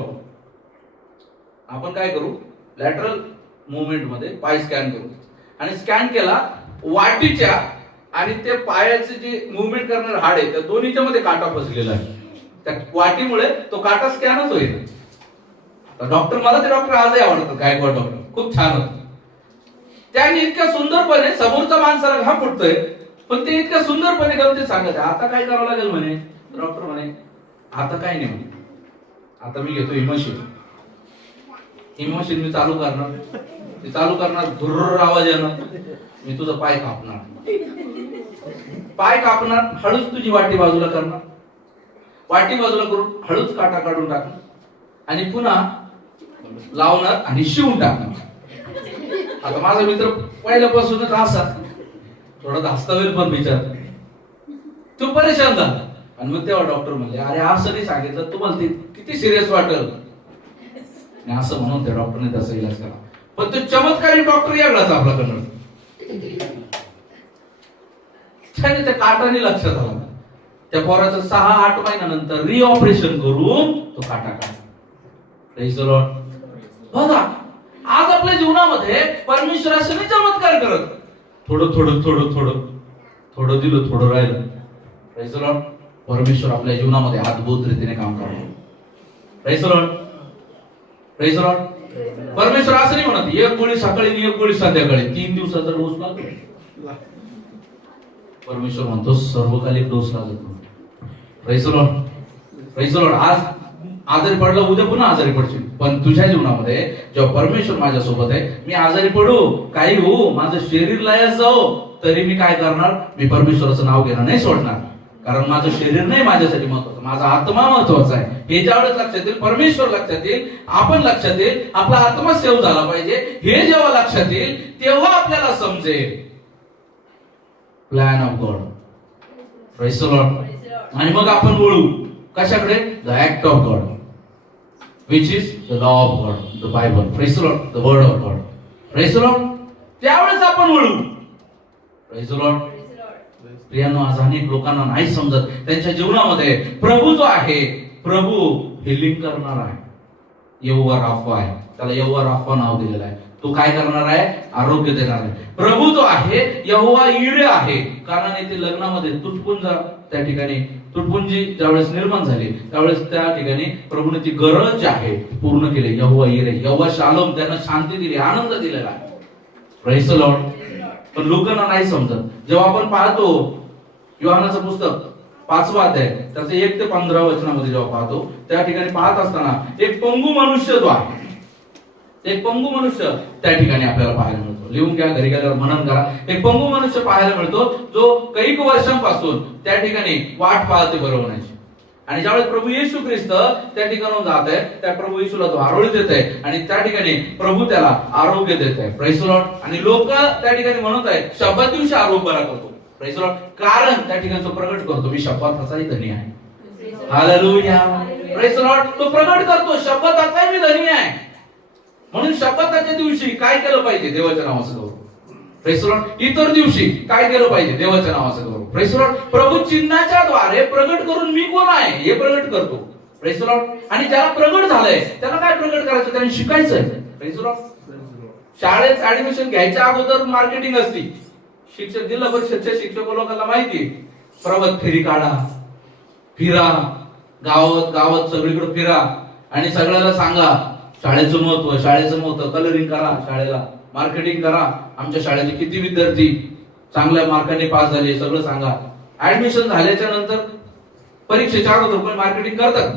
आपण काय करू, लॅटरल मुवमेंट मध्ये पाय स्कॅन करू. आणि स्कॅन केला, वाटीच्या आणि ते पायाचे जे मुवमेंट करणारे हाड आहे त्या दोन्हीच्या मध्ये काटा फसलेला आहे. त्या वाटीमुळे तो काटा स्कॅनच होईल. डॉक्टर, मला ते डॉक्टर आजही आवडतात, गायकवाड डॉक्टर, खूप छान होते. त्यांनी इतक्या सुंदरपणे समोरचा माणसाला घाम फुटतोय पण ते इतक्या सुंदरपणे गमतीत सांगत, आता काय करावं लागेल म्हणे. डॉक्टर म्हणे आता काय नाही म्हणे, आता मी घेतो ही मशीन मी चालू करणार, धुर्र आवाज येणार, मी तुझा पाय कापणार, हळूच तुझी वाटी बाजूला करणार, वाटी बाजूला करून हळूच काटा काढून टाकणार आणि पुन्हा लावणार आणि शिवून टाकणार. आता माझा मित्र पहिल्यापासूनच असा थोडा हस्तवेल पण विचार, तू परेशान झाला. आणि मग तेव्हा डॉक्टर म्हणले, अरे असं नाही सांगितलं तुम्हाला, ते किती सिरियस वाटेल. असं म्हणून त्या डॉक्टरने त्याचा इलाज केला. पण तो चमत्कारी डॉक्टर वेगळाच आपल्याकडनं. त्याने त्या काटाने लक्षात आला, त्या पोराचं 6-8 महिन्यानंतर रिऑपरेशन करून तो काटा काढला. Praise the Lord. बघा, आज आपल्या जीवनामध्ये परमेश्वराने चमत्कार करत, थोडं दिलं, थोडं राहिलं. Praise the Lord. परमेश्वर आपल्या जीवनामध्ये अद्भुत रीतीने काम करतो. Praise the Lord. Praise the Lord. परमेश्वर असं नाही म्हणत एक गोळी सकाळी आणि एक गोळी संध्याकाळी, 3 दिवसाचा डोस लागतो. परमेश्वर म्हणतो सर्वकालिक डोस लागतो. Praise the Lord. Praise the Lord. आज आजारी पडला, उद्या पुन्हा आजारी पडशील, पण तुझ्या जीवनामध्ये जेव्हा परमेश्वर माझ्या सोबत आहे, मी आजारी पडू, काही हो, माझं शरीर लयास जाओ, तरी मी काय करणार, मी परमेश्वराचं नाव घेणं नाही सोडणार. कारण माझं शरीर नाही माझ्यासाठी महत्वाचं, माझा आत्मा महत्वाचा आहे. हे ज्यावेळेस लक्षात येईल, परमेश्वर लक्षात येईल, आपण लक्षात येईल, आपला आत्मा सेव झाला पाहिजे, हे जेव्हा लक्षात येईल तेव्हा आपल्याला समजेल plan of God. Praise the Lord. आणि मग आपण वळू कशाकडे? The act of God, which is the law of God, the Bible. Praise the Lord. The word of God. Praise the Lord. त्यावेळेस आपण वळू. Praise the Lord. प्रियांनो, आज अनेक लोकांना नाही समजत, त्यांच्या जीवनामध्ये प्रभू जो आहे, प्रभू हिलिंग करणार आहे. यहोवा राफा आहे, त्याला यहोवा राफा नाव दिलेलं आहे. तो काय करणार आहे? आरोग्य देणार आहे. प्रभू जो आहे यहोवा ईरे आहे. कारण येथे लग्नामध्ये तुटपुंजा, त्या ठिकाणी तुटपुंजी ज्यावेळेस निर्माण झाली त्यावेळेस त्या ठिकाणी प्रभूने ती गरज आहे पूर्ण केली. यहोवा ईरे, यहोवा शालोम, त्यांना शांती दिली, आनंद दिलेला आहे. Praise the Lord. पण लोकांना नाही समजत. जेव्हा आपण पाहतो योहानाचं पुस्तक 5वा अध्याय त्याचं 1 ते 15 वचनामध्ये जेव्हा पाहतो, त्या ठिकाणी पाहत असताना एक पंगू मनुष्य जो आहे, एक पंगू मनुष्य त्या ठिकाणी आपल्याला पाहायला मिळतो. लिहून घ्या, घरी गेल्यावर मनन करा. एक पंगू मनुष्य पाहायला मिळतो जो कैक वर्षांपासून त्या ठिकाणी वाट पाहते बरं होण्याची. आणि ज्यावेळेस प्रभू येशू ख्रिस्त त्या ठिकाणाहून जात आहे, त्या प्रभू येशूला तो आरोग्य देत आहे आणि त्या ठिकाणी प्रभू त्याला आरोग्य देत आहे. Praise the Lord. आणि लोक त्या ठिकाणी म्हणत आहेत शब्दात दिवशी आरोग्य बरा करतो. Praise the Lord. कारण त्या ठिकाणी तो प्रगट करतो, मी शब्दाचाही धनी आहे. हालेलुया. Praise the Lord. तो प्रगट करतो, शब्दाचाही मी धनी आहे. म्हणून शब्दाच्या दिवशी काय केलं पाहिजे? देवाच्या नावाचं गौरव. Praise the Lord. इतर दिवशी काय केलं पाहिजे? देवाच्या नावाचं गौरव. Praise the Lord. प्रभू चिन्हाच्या द्वारे प्रगट करून मी कोण आहे हे प्रगट करतो. Praise the Lord. आणि ज्याला प्रगट झालंय त्याला काय प्रगट करायचं? त्याने शिकायचंय. Praise the lord. शाळेत ऍडमिशन घ्यायच्या अगोदर मार्केटिंग असती. शिक्षक, जिल्हा परिषदच्या शिक्षक लोकांना माहिती, प्रभात फेरी काढा, फिरा, गावात गावात सगळीकडे फिरा आणि सगळ्याला सांगा शाळेचं महत्व, शाळेचं महत्व. कलरिंग करा, शाळेला मार्केटिंग करा, आमच्या शाळेचे किती विद्यार्थी चांगल्या मार्काने पास झाले सगळं सांगा. ऍडमिशन झाल्याच्या नंतर परीक्षेच्या अगोदर पण मार्केटिंग करतात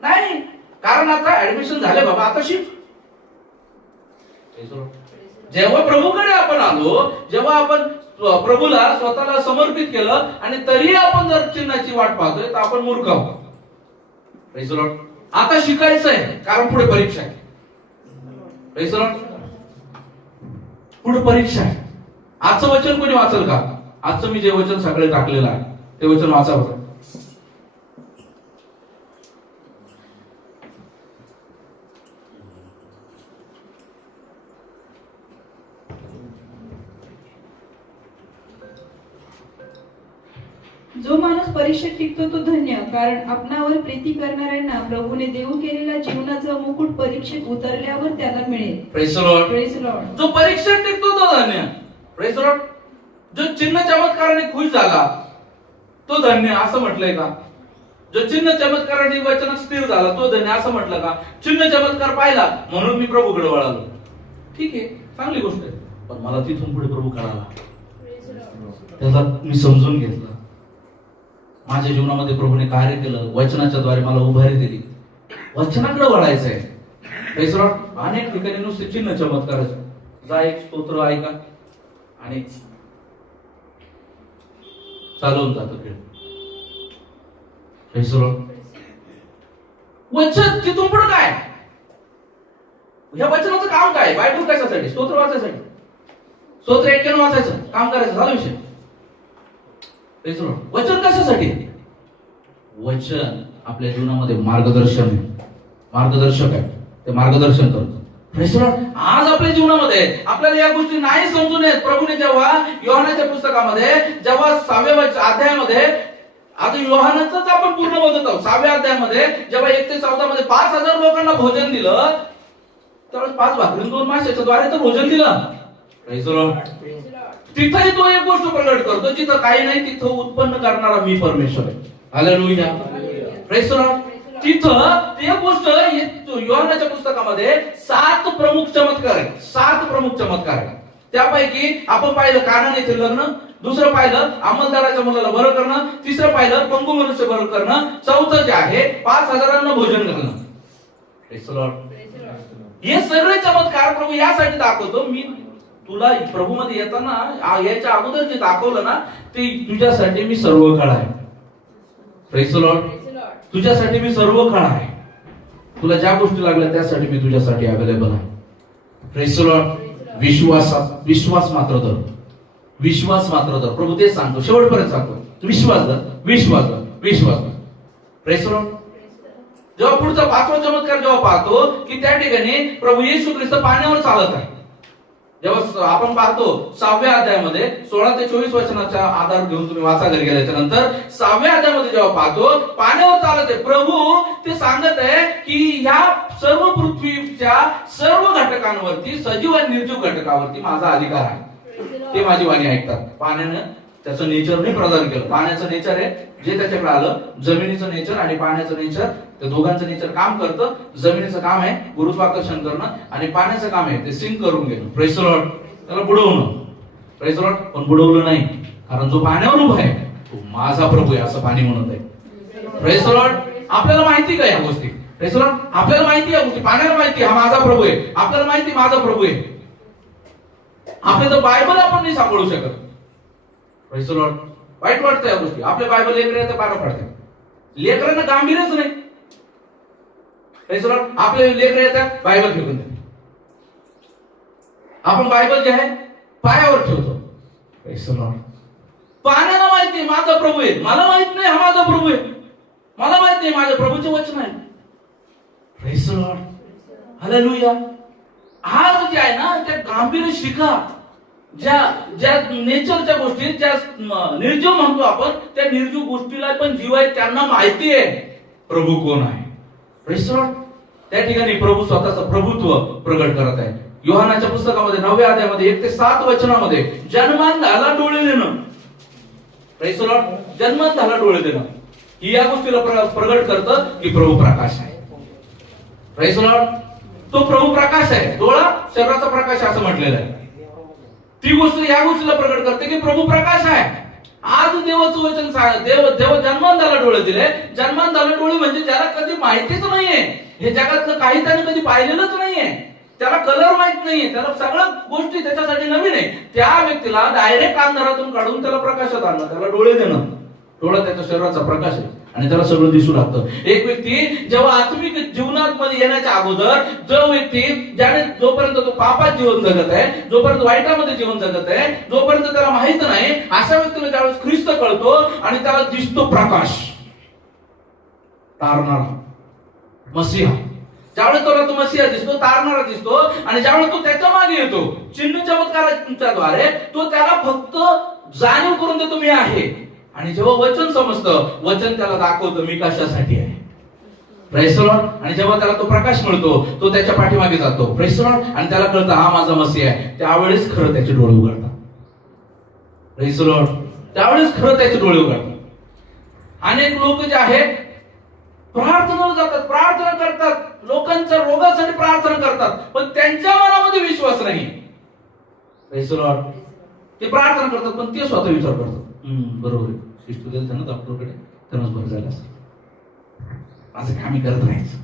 नाही, कारण आता ऍडमिशन झाले बाबा, आता शिक. जेव्हा प्रभूकडे आपण आलो, जेव्हा आपण प्रभूला स्वतःला समर्पित केलं आणि तरीही आपण जर चिन्हाची वाट पाहतोय तर आपण मूर्ख आहोत. Praise the Lord. आता शिकायचं आहे कारण पुढे परीक्षा आहे. Praise the Lord. पुढे परीक्षा आहे. आजचं वचन कोणी वाचल का? आजचं मी जे वचन सगळे टाकलेलं आहे ते वचन वाचावं. जो माणूस परीक्षेत टिकतो तो धन्य, कारण आपणावर प्रीती करणाऱ्यांना प्रभूने देऊ केलेला जीवनाचा मुकुट परीक्षेत उतरल्यावर त्याला मिळेल. Praise the Lord. Praise the Lord. जो परीक्षेत टिकतो तो धन्य. Praise the Lord. जो चिन्ह चमत्काराने खुश झाला तो धन्य, असं म्हटलंय का? जो चिन्ह चमत्काराने वचनात स्थिर झाला तो धन्य, असं म्हटलं का? चिन्ह चमत्कार पाहिला म्हणून मी प्रभूकडे वळालो, ठीक आहे, चांगली गोष्ट आहे. पण मला तिथून पुढे प्रभू कळाला, त्याला मी समजून घेतलं. माझ्या जीवनामध्ये प्रभूने कार्य केलं, वचनाच्या द्वारे मला उभारी दिली. वचनाकडे वळायचंय. Praise the lord. अनेक ठिकाणी नुसते चिन्ह चमत्कार, जा एक स्तोत्र ऐका आणि चालवून जातो खेळ. Praise the Lord. वचन तिथून पुढे काय? या वचनाचं काम काय? बायबल कशासाठी? स्तोत्र वाचायसाठी. स्तोत्र 91 वाचायचं, काम करायचं, झाला विषय. वचन कशासाठी? वचन आपल्या जीवनामध्ये मार्गदर्शन आहे, मार्गदर्शक आहे, ते मार्गदर्शन करतो. आज आपल्या जीवनामध्ये आपल्याला या गोष्टी नाही समजून येत. प्रभूने जेव्हा योहानाच्या पुस्तकामध्ये जेव्हा 6व्या अध्यायामध्ये, आता योहानाचंच आपण पूर्ण बघत आहोत, 6व्या अध्यायामध्ये जेव्हा 1 ते 14 मध्ये 5000 लोकांना भोजन दिलं, त्यावेळेस 5 भाकरी 2 माशाच्या द्वारे तर भोजन दिलं. Praise the Lord. तिथेही तो एक गोष्ट प्रगट करतो, जिथं काही नाही तिथं उत्पन्न करणारा मी परमेश्वर आहे. हालेलुया. Praise the Lord. तिथं एक गोष्ट योहानाच्या पुस्तकामध्ये 7 प्रमुख चमत्कार आहेत. 7 प्रमुख चमत्कार आहेत. त्यापैकी आपण पाहिलं कानाने येथील लग्न, दुसरं पाहिलं अंमलदाराच्या मुलाला बरं करणं, तिसरं पाहिलं पंगू मनुष्य बरं करणं, चौथं जे आहे 5000 भोजन घालणं. Praise the Lord. हे सगळे चमत्कार प्रभू यासाठी दाखवतो, मी तुला प्रभू मध्ये येताना याच्या अगोदर जे दाखवलं ना ते तुझ्यासाठी मी सर्व काळ आहे. Praise the Lord. तुझ्यासाठी मी सर्व काळ आहे. तुला ज्या गोष्टी लागल्या त्यासाठी मी तुझ्यासाठी अवेलेबल आहे. Praise the Lord. विश्वास मात्र धर. विश्वास मात्र धर. प्रभू तेच सांगतो, शेवटपर्यंत सांगतो, विश्वास धर, विश्वास धर, विश्वास धर. Press the Lord. जेव्हा पुढचा 5वा चमत्कार जेव्हा पाहतो की त्या ठिकाणी प्रभू येशू ख्रिस्त पाण्यावर चालत आहे. जेव्हा आपण पाहतो 6व्या अध्यायामध्ये 16 ते 24 वचनाचा आधार घेऊन तुम्ही वाचा घरी गेल्याच्या नंतर 6व्या अध्यायामध्ये जेव्हा पाहतो पाण्यावर चालत आहे प्रभू, ते सांगत आहे की ह्या सर्व पृथ्वीच्या सर्व घटकांवरती, सजीव आणि निर्जीव घटकावरती माझा अधिकार आहे. ते माझी वाणी ऐकतात. पाण्यानं त्याचं नेचर नाही प्रदान केलं. पाण्याचं नेचर आहे जे त्याच्याकडे आलं, जमिनीचं नेचर आणि पाण्याचं नेचर, त्या दोघांचं नेचर काम करतं. जमिनीचं काम आहे गुरुत्वाकर्षण करणं आणि पाण्याचं काम आहे ते सिंक करून घेणं. Press the Lord. त्याला बुडवणं. Press the Lord. पण बुडवलं नाही, कारण जो पाण्यावर उभा आहे तो माझा प्रभू आहे असं पाणी म्हणत आहे. Press the Lord. आपल्याला माहिती का या गोष्टी? Press the Lord. आपल्याला माहिती या गोष्टी, पाण्याला माहिती हा माझा प्रभू आहे, आपल्याला माहिती माझा प्रभू आहे. आपल्या तर बायबल आपण नाही सांभाळू शकत. Press the Lord. वाईट वाटतं या गोष्टी. आपले बायबल लेकरं पानं पडतात, लेकरांना गांभीर्यच नाही. Press the Lord. आपले लेकरं येतात बायबल फेकून देतात. आपण बायबल जे आहे पायावर ठेवतो. Press the Lord. पाण्याला माहिती माझा प्रभू आहे, मला माहित नाही हा माझा प्रभू आहे, मला माहित नाही माझ्या प्रभूचे वचन आहे. Press the Lord. हालेलुया. आज जे आहे ना त्या गांभीर्य शिका. ज्या नेचरच्या गोष्टी, ज्या निर्जीव म्हणतो आपण, त्या निर्जीव गोष्टीला पण जीव आहे, त्यांना माहिती आहे प्रभू कोण आहे. Press the Lord. त्या ठिकाणी प्रभू स्वतःचं प्रभुत्व प्रगट करत आहे. योहानाच्या पुस्तकामध्ये 9व्या अध्यायामध्ये 1 ते 7 वचनामध्ये जन्मांधाला डोळे देणं. Press the Lord. जन्मांधाला डोळे देणं ही या गोष्टीला प्रगट करतं की प्रभू प्रकाश आहे. Press the Lord. तो प्रभू प्रकाश आहे. डोळा शरीराचा प्रकाश असं म्हटलेलं आहे. ती गोष्ट या गोष्टीला प्रगट करते की प्रभू प्रकाश आहे. आज देवाचं वचन सांग, देव जन्मांधाला डोळे दिले. जन्मांधाला डोळे म्हणजे ज्याला कधी माहितीच नाहीये, हे जगातलं काही त्याने कधी पाहिलेलंच नाहीये, त्याला कलर माहित नाहीये, त्याला सगळ्या गोष्टी त्याच्यासाठी नवीन आहे, त्या व्यक्तीला डायरेक्ट अंधारातून काढून त्याला प्रकाशात आणणं, त्याला डोळे देणं. डोळा त्याच्या शरीराचा प्रकाश आहे आणि त्याला सगळं दिसू लागतं. एक व्यक्ती जेव्हा आत्मिक जीवनात मध्ये येण्याच्या अगोदर, जो व्यक्ती ज्याने जोपर्यंत तो पापात जीवन जगत आहे, जोपर्यंत वाईटामध्ये जीवन जगत आहे, जोपर्यंत त्याला माहित नाही, अशा व्यक्तीला ज्यावेळेस ख्रिस्त कळतो आणि त्याला दिसतो प्रकाश, तारणारा मसीहा. ज्यावेळेस त्याला तो मसीहा दिसतो, तारणारा दिसतो, आणि ज्यावेळेस तो त्याच्या मागे येतो चिन्ह चमत्कारांच्या द्वारे, तो त्याला फक्त जाणीव करून देतो मी आहे. आणि जेव्हा वचन समजतं, वचन त्याला दाखवतं मी कशासाठी आहे. Press the Lord. आणि जेव्हा त्याला तो प्रकाश मिळतो, तो त्याच्या पाठीमागे जातो. Press the Lord. आणि त्याला कळतं हा माझा मसीहा आहे. त्यावेळेस खरं त्याचे डोळे उघडतात. Press the Lord. त्यावेळेस खरं त्याचे डोळे उघडतात. अनेक लोक जे आहेत प्रार्थनेला जातात, प्रार्थना करतात, लोकांच्या रोगासाठी प्रार्थना करतात, पण त्यांच्या मनामध्ये विश्वास नाही. Press the Lord. ते प्रार्थना करतात पण ते स्वतः विचार करतात, बरोबर आहे, शिस्त दिलं त्यांना डॉक्टरकडे, त्यांनाच बरं झालं असं, माझं कामी करत राहायचं.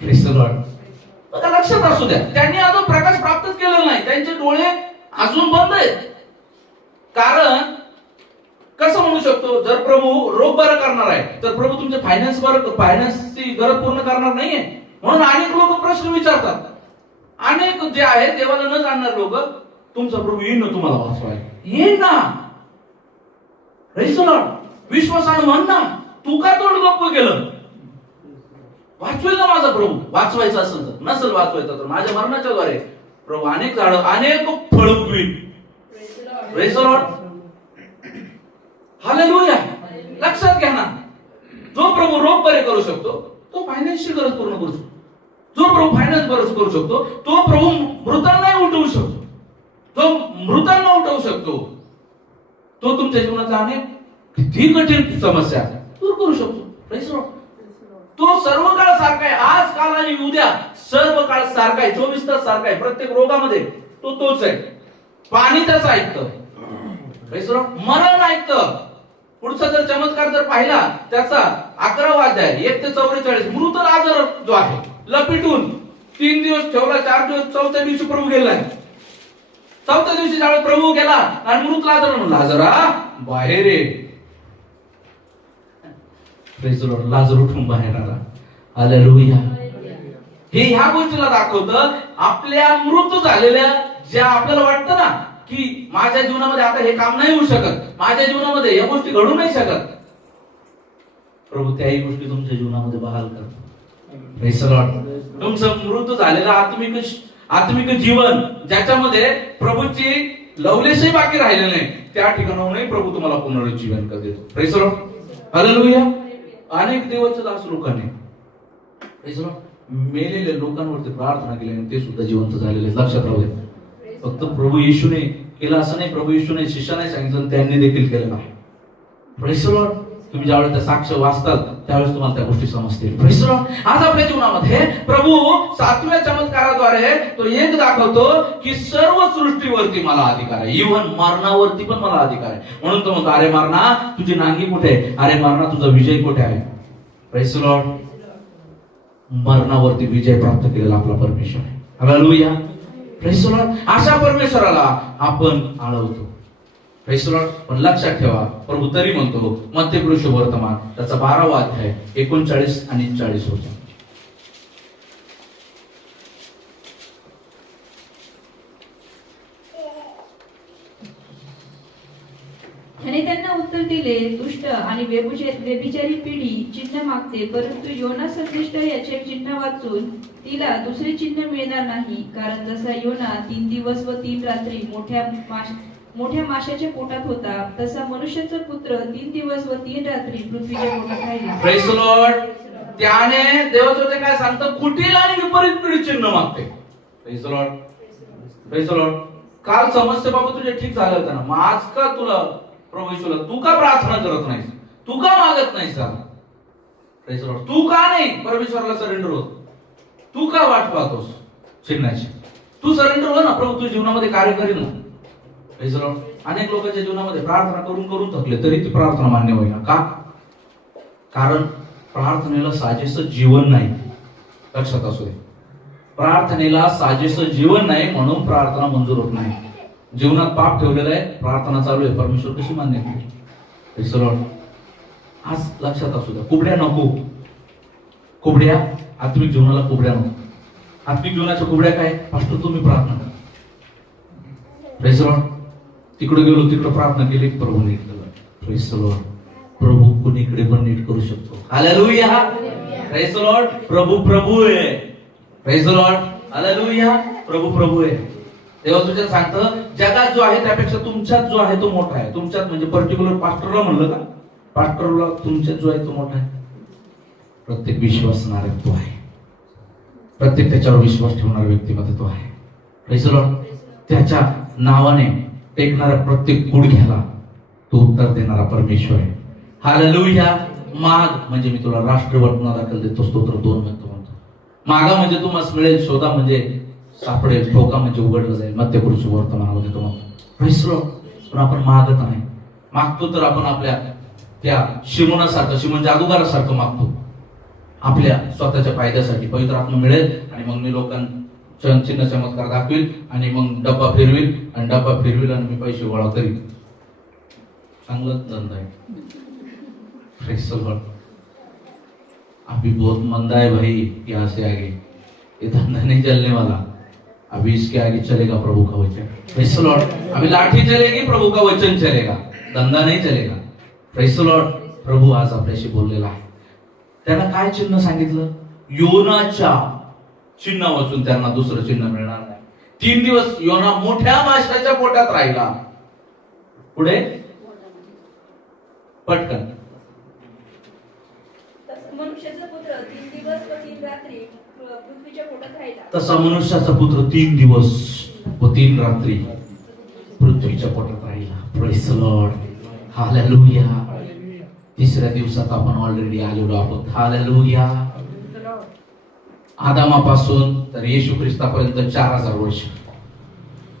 Press the Lord. बघा, लक्षात असू द्या, त्यांनी अजून प्रकाश प्राप्तच केलेला नाही, त्यांचे डोळे अजून बंद आहेत. कारण कसं म्हणू शकतो, जर प्रभू रोग बरं करणार आहे तर प्रभू तुमचे फायनान्सची गरज पूर्ण करणार नाहीये. म्हणून अनेक लोक प्रश्न विचारतात. अनेक जे आहेत देवाला न जाणणारे लोक, तुमचा प्रभू येईन ना तुम्हाला वाचवायला, येईन ना. Press the Lord. विश्वासाने म्हण ना, तू का तोंड गप्प केलं, वाचवेल ना माझा प्रभू. वाचवायचं असेल तर, नसेल वाचवायचं तर माझ्या मरणाच्या द्वारे प्रभू अनेक झाड, अनेक फळ उगवील. Praise the Lord. हालेलुया. लक्षात घ्या ना, जो प्रभू रोग बरे करू शकतो तो फायनान्सची गरज पूर्ण करू शकतो. जो प्रभू फायनान्स बरं करू शकतो तो प्रभू मृतांना उठवू शकतो. जो मृतांना उठवू शकतो तो तुमच्या जीवनातल्या अनेक किती कठीण समस्या दूर करू शकतो. Press the Lord. तो सर्व काळ सारखा आहे, आज काल आणि उद्या सर्व काळ सारखा आहे, 24 तास सारखा आहे. प्रत्येक रोगामध्ये तो तोच आहे. पाणी त्याचं ऐकतं. Press the Lord. मरण ऐकतं. पुढचा जर चमत्कार जर पाहिला त्याचा 11वा अध्याय 1 ते 44, मृत लाजर जो आहे लपिटून 3 दिवस ठेवला, 4 दिवस, 4थ्या दिवशी प्रभू गेलाय. 4थ्या दिवशी ज्यावेळेस प्रभू गेला आणि मृत लाजर म्हणून, लाजरा बाहेर ये. Press the Lord. लाजर उठून बाहेर आला. हालेलुया. हे ह्या गोष्टीला दाखवतं, आपल्या मृत झालेल्या ज्या आपल्याला वाटतं ना की माझ्या जीवनामध्ये आता हे काम नाही होऊ शकत, माझ्या जीवनामध्ये या गोष्टी घडू नाही शकत, प्रभू त्याही गोष्टी तुमच्या जीवनामध्ये बहाल करतो. Praise the Lord. तुमचं मृत झालेलं आत्मिक जीवन ज्याच्यामध्ये प्रभूची लवलेशही बाकी राहिलेलं नाही, त्या ठिकाणाहूनही प्रभू तुम्हाला पुनरुज्जीवन कर देतो. Praise the Lord. हालेलुया. अनेक देवाचे दास लोकांनी प्रेज द लॉर्ड मेलेल्या लोकांवरती प्रार्थना केली आणि ते सुद्धा जिवंत झालेले. लक्षात राहू द्या. फक्त प्रभू येशूने केलं असं नाही, प्रभू येशूने शिष्याने सांगितलं, त्यांनी देखील केलं आहे. Praise the Lord. तुम्ही ज्यावेळेस त्या साक्ष वाचताल त्यावेळेस तुम्हाला त्या गोष्टी समजतील. Praise the Lord. आज आपल्या जीवनामध्ये प्रभू 7व्या चमत्काराद्वारे तो एक दाखवतो की सर्व सृष्टीवरती मला अधिकार आहे, इव्हन मरणावरती पण मला अधिकार आहे. म्हणून तो म्हणतो, अरे मरणा तुझी नांगी कुठे आहे, अरे मरणा तुझा विजय कुठे आहे. Praise the lord. मरणावरती विजय प्राप्त केलेला आपला परमेश्वर आहे. हालेलुया. Praise the Lord. अशा परमेश्वराला आपण आळवतो. Praise the Lord. पण लक्षात ठेवा, प्रभू तरी म्हणतो मत्तेय शुभवर्तमान त्याचा 12वा अध्याय 39 आणि 40 होता. ह्याने त्यांना उत्तर दिले, दुष्ट आणि व्यभिचारी पिढी चिन्ह मागते, परंतु योना संदेष्ट याचे चिन्ह वाचून तिला दुसरे चिन्ह मिळणार नाही. कारण जसा योना 3 दिवस व 3 रात्री मोठ्या माशाच्या पोटात होता, तसा मनुष्याचा पुत्र 3 दिवस व 3 रात्री पृथ्वीच्या पोटात राहिला. Praise the Lord. त्याने देवाचे काय सांगतं, कुटील आणि विपरीत पिढी चिन्ह मागते. Praise the Lord. Praise the Lord. काल समस्या बाबा तुझे ठीक झालं होतं ना, मग आज का तुला प्रभू येशूला तू का प्रार्थना करत नाहीस, तू का मागत नाहीस? Praise the Lord. तू का नाही परमेश्वराला सरेंडर होत, तू का वाट पाहतोस चिन्हाची? तू सरेंडर हो ना, प्रभू तुझ्या जीवनामध्ये कार्य करील ना. Praise the lord. अनेक लोकांच्या जीवनामध्ये प्रार्थना करून करून थकले तरी ती प्रार्थना मान्य होईना. का? कारण प्रार्थनेला साजेसं जीवन नाही. लक्षात असू दे. प्रार्थनेला साजेसं जीवन नाही म्हणून प्रार्थना मंजूर होत नाही. जीवनात पाप ठेवलेला आहे, प्रार्थना चालू आहे, परमेश्वर कशी मान्य करेल? Praise the Lord. आज लक्षात असू द्या, कुबड्या नको. कुबड्या आत्मिक जीवनाला कुबड्या नको. आत्मिक जीवनाच्या कुबड्या काय? पास्टर तुम्ही प्रार्थना करा. Praise the Lord. तिकडे गेलो, तिकडे प्रार्थना केली, प्रभू नीट केलं. Praise the Lord. प्रभू कुणीकडे पण नीट करू शकतो. हालेलुया. Praise the Lord. प्रभू आहे. Praise the Lord. हालेलुया. प्रभू आहे. देवा तुझ्यात सांगतं, जगात जो आहे त्यापेक्षा तुमच्यात जो आहे तो मोठा आहे. तुमच्यात म्हणजे पर्टिक्युलर पास्टरला म्हणलं का? पास्टरला तुमच्यात जो आहे तो मोठा आहे. प्रत्येक विश्वासणारा तो आहे. प्रत्येक त्याच्यावर विश्वास ठेवणारा व्यक्तिमत्व तो आहे. Praise the Lord. त्याच्या नावाने टेकणाऱ्या प्रत्येक गुडघ्याला तो उत्तर देणारा परमेश्वर आहे. हालेलुया. माग म्हणजे मी तुला राष्ट्रवटना दाखल देतो. स्तोत्र 2 म्हणतो. मागा म्हणजे तुम्हाला मिळेल, शोधा म्हणजे सापडेल, ठोका म्हणजे उघडलं जाईल. मत्तेय वर्तमानामध्ये तो म्हणतो. Praise the Lord. पण आपण मागत नाही. मागतो तर आपण आपल्या त्या शिमोनासारखं, शिमोन जादूगारासारखं मागतो, आपल्या स्वतःच्या फायद्यासाठी. पवित्र आत्मा मिळेल आणि मग मी लोकांना चिन्ह चमत्कार दाखवील आणि मग डब्बा फिरवील आणि मी पैसे गोळा करील. चांगलाच धंदा आहे. Praise the Lord. अभी बहुत मंदा है भाई, यहाँ से आगे ये धंधा नहीं चलने वाला. अभी इसके आगे चलेगा प्रभू का वचन. Praise the Lord. अभी लाठी चलेगी, प्रभू का वचन चलेगा, धंदा नहीं चलेगा. Praise the Lord. प्रभू आज आपल्याशी बोललेला आहे. त्यांना काय चिन्ह सांगितलं? योनाच्या चिन्ह वाचून त्यांना दुसरं चिन्ह मिळणार नाही. 3 दिवस योना मोठ्या माशाच्या पोटात राहिला. पुढे पटकन. मनुष्याचा पुत्र 3 दिवस व 3 रात्री पृथ्वीच्या पोटात राहिला. तसा मनुष्याचा पुत्र 3 दिवस व 3 रात्री पृथ्वीच्या पोटात राहिला. Praise the Lord. हालेलुया. तिसऱ्या दिवसात आपण ऑलरेडी आलेलो आहोत. हालेलुया. आदामापासून तर येशू ख्रिस्तापर्यंत 4000 वर्ष.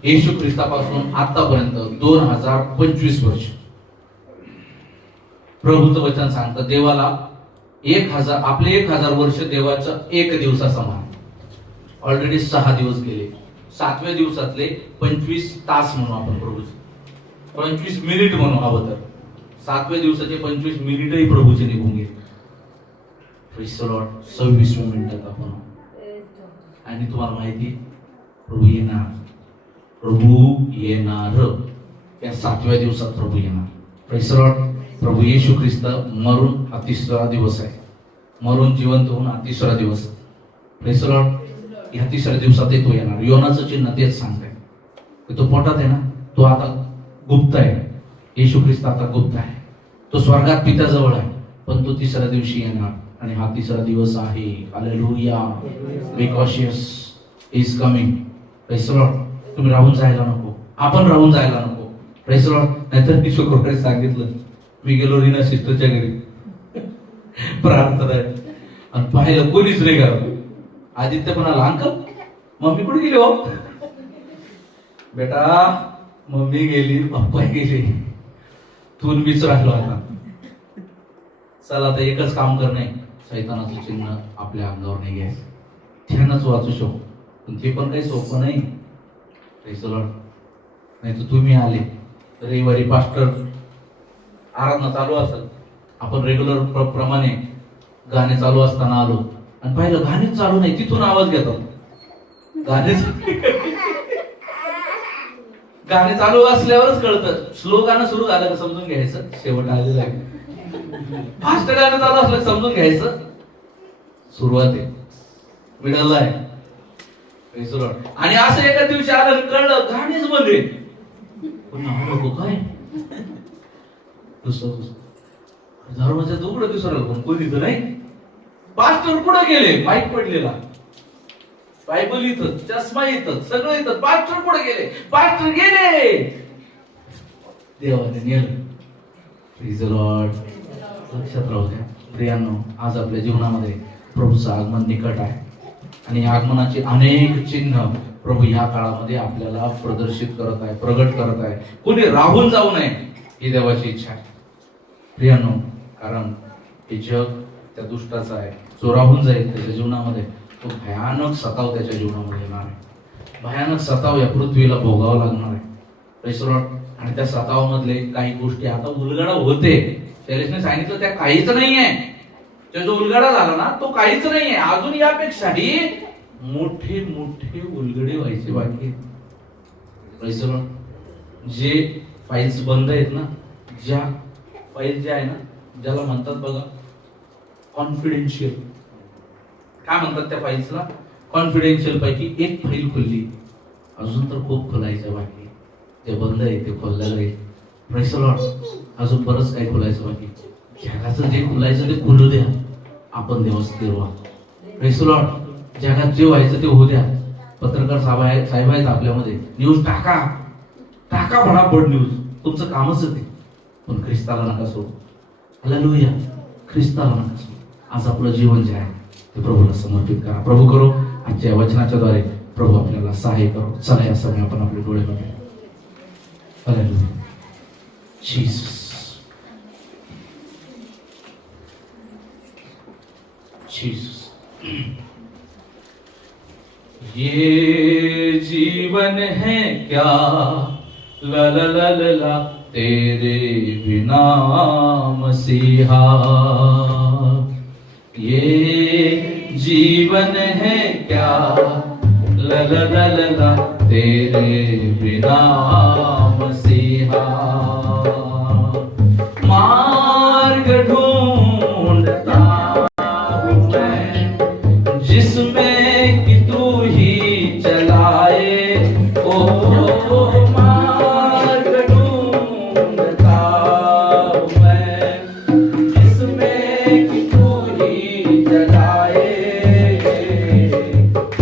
येशू ख्रिस्तापासून आतापर्यंत 2025 वर्ष. प्रभूचं वचन सांगतं, देवाला 1000 आपले 1000 वर्ष देवाचं 1 दिवसा समान. ऑलरेडी 6 दिवस गेले. 7व्या दिवसातले 25 तास म्हणू आपण प्रभूचे, 25 मिनिट म्हणू हवं तर. 7व्या दिवसाचे 25 मिनिटही प्रभूचे निघून गेले. Praise the Lord. 26व्या मिनिटात आपण. आणि तुम्हाला माहिती प्रभू येणार. प्रभू येणार. या 7व्या दिवसात प्रभू येणार. Praise the Lord. प्रभू येशू ख्रिस्त मरून हा 3रा दिवस आहे. मरून जिवंत होऊन हा 3रा दिवस. Praise the Lord. ह्या 3ऱ्या दिवसात तो येणार. योनाचं चिन्ह तेच सांगताय. तो पोटात आहे ना, तो आता गुप्त आहे. येशू ख्रिस्त आता गुप्त आहे. तो स्वर्गात पित्याजवळ आहे, पण तो 3ऱ्या दिवशी येणार. आणि हा 3रा दिवस आहे. Hallelujah. Be cautious, is coming. Praise the Lord. तुम्ही राहून जायला नको, आपण राहून जायला नको. Praise the Lord. नाहीतर मी शुक्रवारी सांगितलं, मी गेलो रीना सिस्टरच्या घरी प्रार्थना आहे आणि पाहिलं कोणीच नाही घरात. आदित्य म्हणाला, अंकल मम्मी कुठे गेली हो? बेटा मम्मी गेली, पप्पा गेली, तू मीच राहिलो. आता चला आता एकच काम करणे, सैतानाचं चिन्ह आपल्या अंगावर नाही घ्यायचं. छानच वाचू शकतो, पण ते पण काही सोपं नाही. नाही तर तुम्ही आले रविवारी पास्टर आराधना चालू असेल, आपण रेग्युलर प्रमाणे गाणे चालू असताना आलो आणि पाहिलं गाणेच चालू नाही, तिथून आवाज घेतात. गाणे चालू असल्यावरच कळतं. स्लो गाणं सुरू झालं का समजून घ्यायचं शेवट आलेलं आहे. फास्ट गाणं चालू असलं समजून घ्यायचं सुरुवात आहे, मिडल आहे. आणि असं एका दिवशी आलं कळलं गाणेच बंद आहे. काय धर्माच्या दुकडं दिसलं पण कोणीच नाही. पास्टर कुठं गेले? माईक पडलेला, बायबल इथं, चष्मा इथं, सगळं इथं. पास्टर कुठे गेले? पास्टर गेले, देवाने नेलं. Praise the Lord. लक्षात राहू द्या प्रियांनो, आज आपल्या जीवनामध्ये प्रभूचं आगमन निकट आहे आणि आगमनाचे अनेक चिन्ह प्रभू या काळामध्ये आपल्याला प्रदर्शित करत आहे, प्रगट करत आहे. कोणी राहून जाऊ नये ही देवाची इच्छा आहे प्रियांनो. कारण हे जग त्या दुष्टाचा आहे. जो राहून जाईल त्याच्या जीवनामध्ये तो भयानक सताव त्याच्या जीवनामध्ये येणार आहे. भयानक सताव या पृथ्वीला भोगावं लागणार आहे. Praise the Lord. आणि त्या सतावामधले काही गोष्टी आता उलगडा होते. शैलेशने सांगितलं त्या काहीच नाहीये. जो उलगडा झाला ना तो काहीच नाहीये. अजून यापेक्षाही मोठे मोठे उलगडे व्हायचे बाकी. Praise the Lord. जे फाईल्स बंद आहेत ना, ज्या फाईल ज्या आहे ना, ज्याला म्हणतात बघा कॉन्फिडेन्शियल, काय म्हणतात त्या फाईल्सला? कॉन्फिडेन्शियल पैकी एक फाईल खुलली, अजून तर खूप खोलायचं बाकी. जे बंद आहे ते खोललं जाईल. Praise the Lord. अजून बरंच काही खोलायचं बाकी. जगाचं जे खोलायचं ते खोलू द्या, आपण व्यवस्थित व्हा. Praise the Lord. जगात जे व्हायचं ते होऊ द्या. पत्रकार साहेब आहेत आपल्यामध्ये, न्यूज टाका टाका फटाफट न्यूज, तुमचं कामच आहे ते. पण ख्रिस्ताला नका सोडू. हालेलुया. ख्रिस्ताला नका सोडू. आज आपलं जीवन जे आहे ते प्रभूला समर्पित करा. प्रभू करो आजच्या वचनाच्या द्वारे प्रभू आपल्याला सहाय्य करो. चला या समय आपण आपले डोळे बघूया. हालेलुया. Jesus, Jesus. ये जीवन है क्या ला ला ला ला ला तेरे बिना मसीहा. ये जीवन है क्या ला ला ला ला ला तेरे बिना मसीहा. मार्ग ढूंढता हूँ मैं जिसमें कि तू ही चलाए. ओ मार्ग ढूंढता हूँ मैं जिसमें कि तू ही चलाए.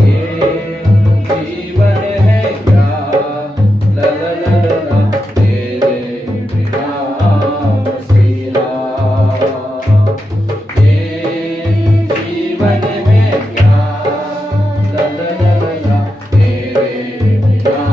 ये जीवन है क्या ला ला ला ला ला तेरे बिना मसीहा. ये जीवन है क्या ला ला ला ला ला तेरे बिना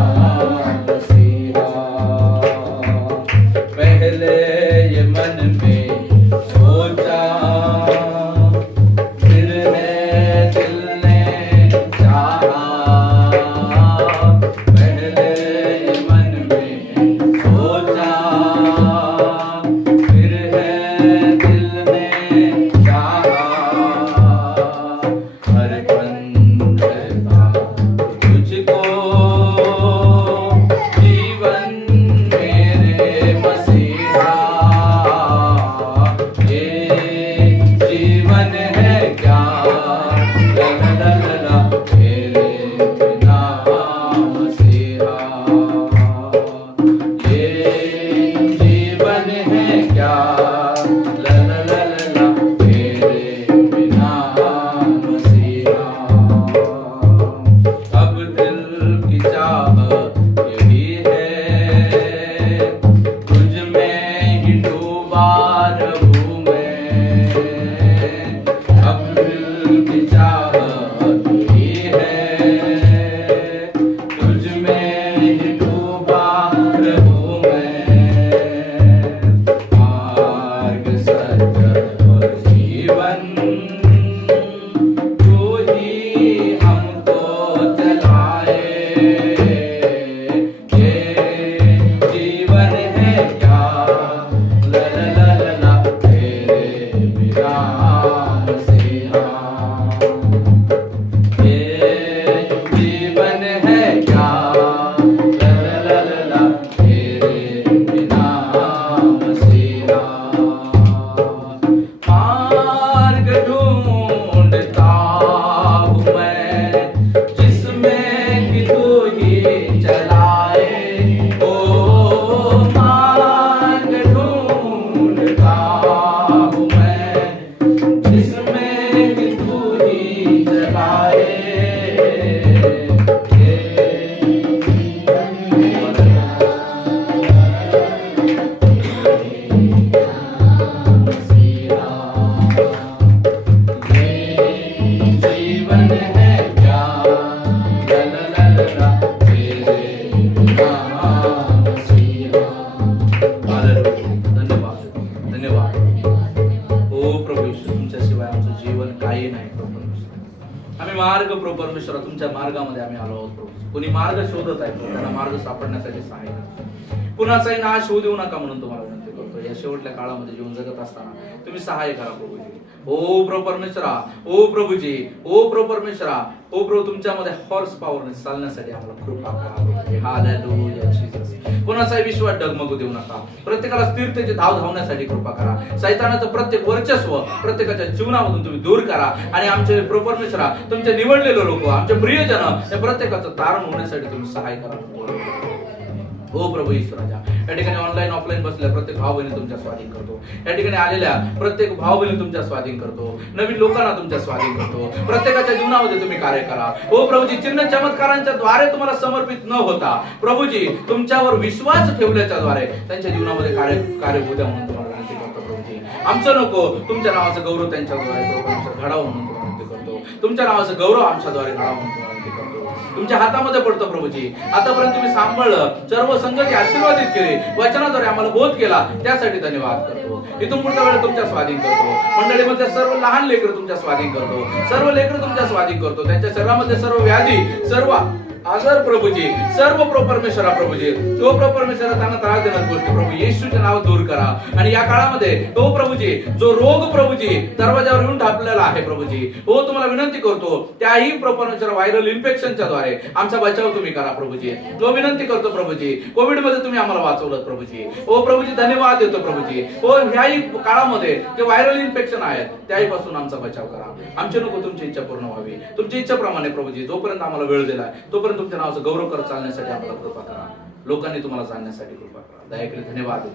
परमेश्वरा तुमच्या मार्गामध्ये आम्ही आलो आहोत प्रभू. कोणी मार्ग शोधत आहे प्रभू, त्यांना मार्ग सापडण्यासाठी सहाय्य करा. कुणाचाही नाश होऊ देऊ नका म्हणून तुम्हाला विनंती करतो. या शेवटल्या काळामध्ये जीवन जगत असताना तुम्ही सहाय्य करा प्रभूजी. ओ प्रभू परमेश्वरा, ओ प्रभूजी, ओ प्रभू परमेश्वरा, ओ प्रभू तुमच्यामध्ये हॉर्स पॉवरने चालण्यासाठी आम्हाला कृपा करा. Hallelujah Jesus. कोणाचाही विश्वास डगमगू देऊ नका. प्रत्येकाला स्थिरतेची धाव धावण्यासाठी कृपा करा. शैतानाचं प्रत्येक वर्चस्व प्रत्येकाच्या जीवनामधून तुम्ही दूर करा आणि आमचे प्रभू परमेश्वरा तुमचे निवडलेले लोक, आमचे प्रियजन या प्रत्येकाचं तारण होण्यासाठी तुम्ही सहाय्य करा. हो प्रभू ईश्वराजा, या ठिकाणी ऑनलाईन ऑफलाईन बसलेल्या प्रत्येक भाव बहिणी तुमच्या स्वाधीन करतो. या ठिकाणी आलेल्या प्रत्येक भाव बहिणी तुमच्या स्वाधीन करतो. नवीन लोकांना तुमच्या स्वाधीन करतो. प्रत्येकाच्या जीवनामध्ये तुम्ही कार्य करा. हो प्रभूजी, चिन्ह चमत्कारांच्या द्वारे तुम्हाला समर्पित न होता प्रभूजी तुमच्यावर विश्वास ठेवल्याच्या द्वारे त्यांच्या जीवनामध्ये कार्य होऊ द्या म्हणून तुम्हाला विनंती करतो. प्रभूजी आमचं नको, तुमच्या नावाचं गौरव त्यांच्याद्वारे घडावं म्हणून तुम्हाला विनंती करतो. तुमच्या नावाचं गौरव आमच्याद्वारे घडावं म्हणून तुम्हाला विनंती करतो. तुमच्या हातामध्ये पडतो प्रभूजी. आतापर्यंत तुम्ही सांभाळलं, सर्व संगती आशीर्वादित केली, वचनाद्वारे आम्हाला बोध केला, त्यासाठी धन्यवाद करतो. इथून पुढच्या वेळेला तुमच्या स्वाधीन करतो. मंडळीमध्ये सर्व लहान लेकरं तुमच्या स्वाधीन करतो. सर्व लेकरं तुमच्या स्वाधीन करतो. त्यांच्या शरीरामध्ये सर्व व्याधी, सर्व आजार प्रभूजी, सर्व परमेश्वरा प्रभूजी, तो परमेश्वरा त्यांना त्रास देणार गोष्टी प्रभू येशूचे नाव दूर करा. आणि या काळामध्ये तो प्रभूजी जो रोग प्रभूजी दरवाजावर येऊन ठापलेला आहे प्रभूजी, हो तुम्हाला विनंती करतो त्याही परमेश्वरा व्हायरल इन्फेक्शनच्या द्वारे आमचा बचाव तुम्ही करा प्रभूजी. तो विनंती करतो प्रभूजी. कोविड मध्ये तुम्ही आम्हाला वाचवलं प्रभूजी. हो प्रभूजी धन्यवाद देतो प्रभूजी. हो ह्याही काळामध्ये जे व्हायरल इन्फेक्शन आहेत त्याही पासून आमचा बचाव करा. आमची नको तुमची इच्छा पूर्ण व्हावी. तुमची इच्छेप्रमाणे प्रभूजी जोपर्यंत आम्हाला वेळ दिलाय तोपर्यंत तुमच्या नावाचं गौरव करत चालण्यासाठी आम्हाला कृपा करा. लोकांनी तुम्हाला जाणण्यासाठी कृपा करा. दया केली धन्यवाद.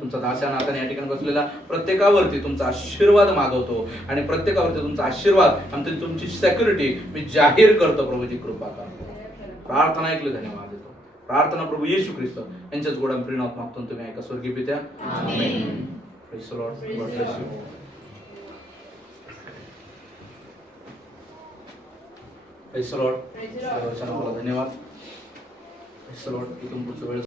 तुमचा दास्या नात्याने या ठिकाणी बसलेला प्रत्येकावरती तुमचा आशीर्वाद मागवतो आणि प्रत्येकावरती तुमचा आशीर्वाद आणि तुमची सिक्युरिटी मी जाहीर करतो. प्रभूजी कृपा करा. प्रार्थना ऐकली धन्यवाद देतो. प्रार्थना प्रभू येशू ख्रिस्त यांच्याच गोडा प्रेरणात मागतो तुम्ही ऐका स्वर्गीय पित्या. Amen. Praise the lord. God bless you. Praise the lord. धन्यवाद. Praise the lord. इथून पुढच्या वेळेस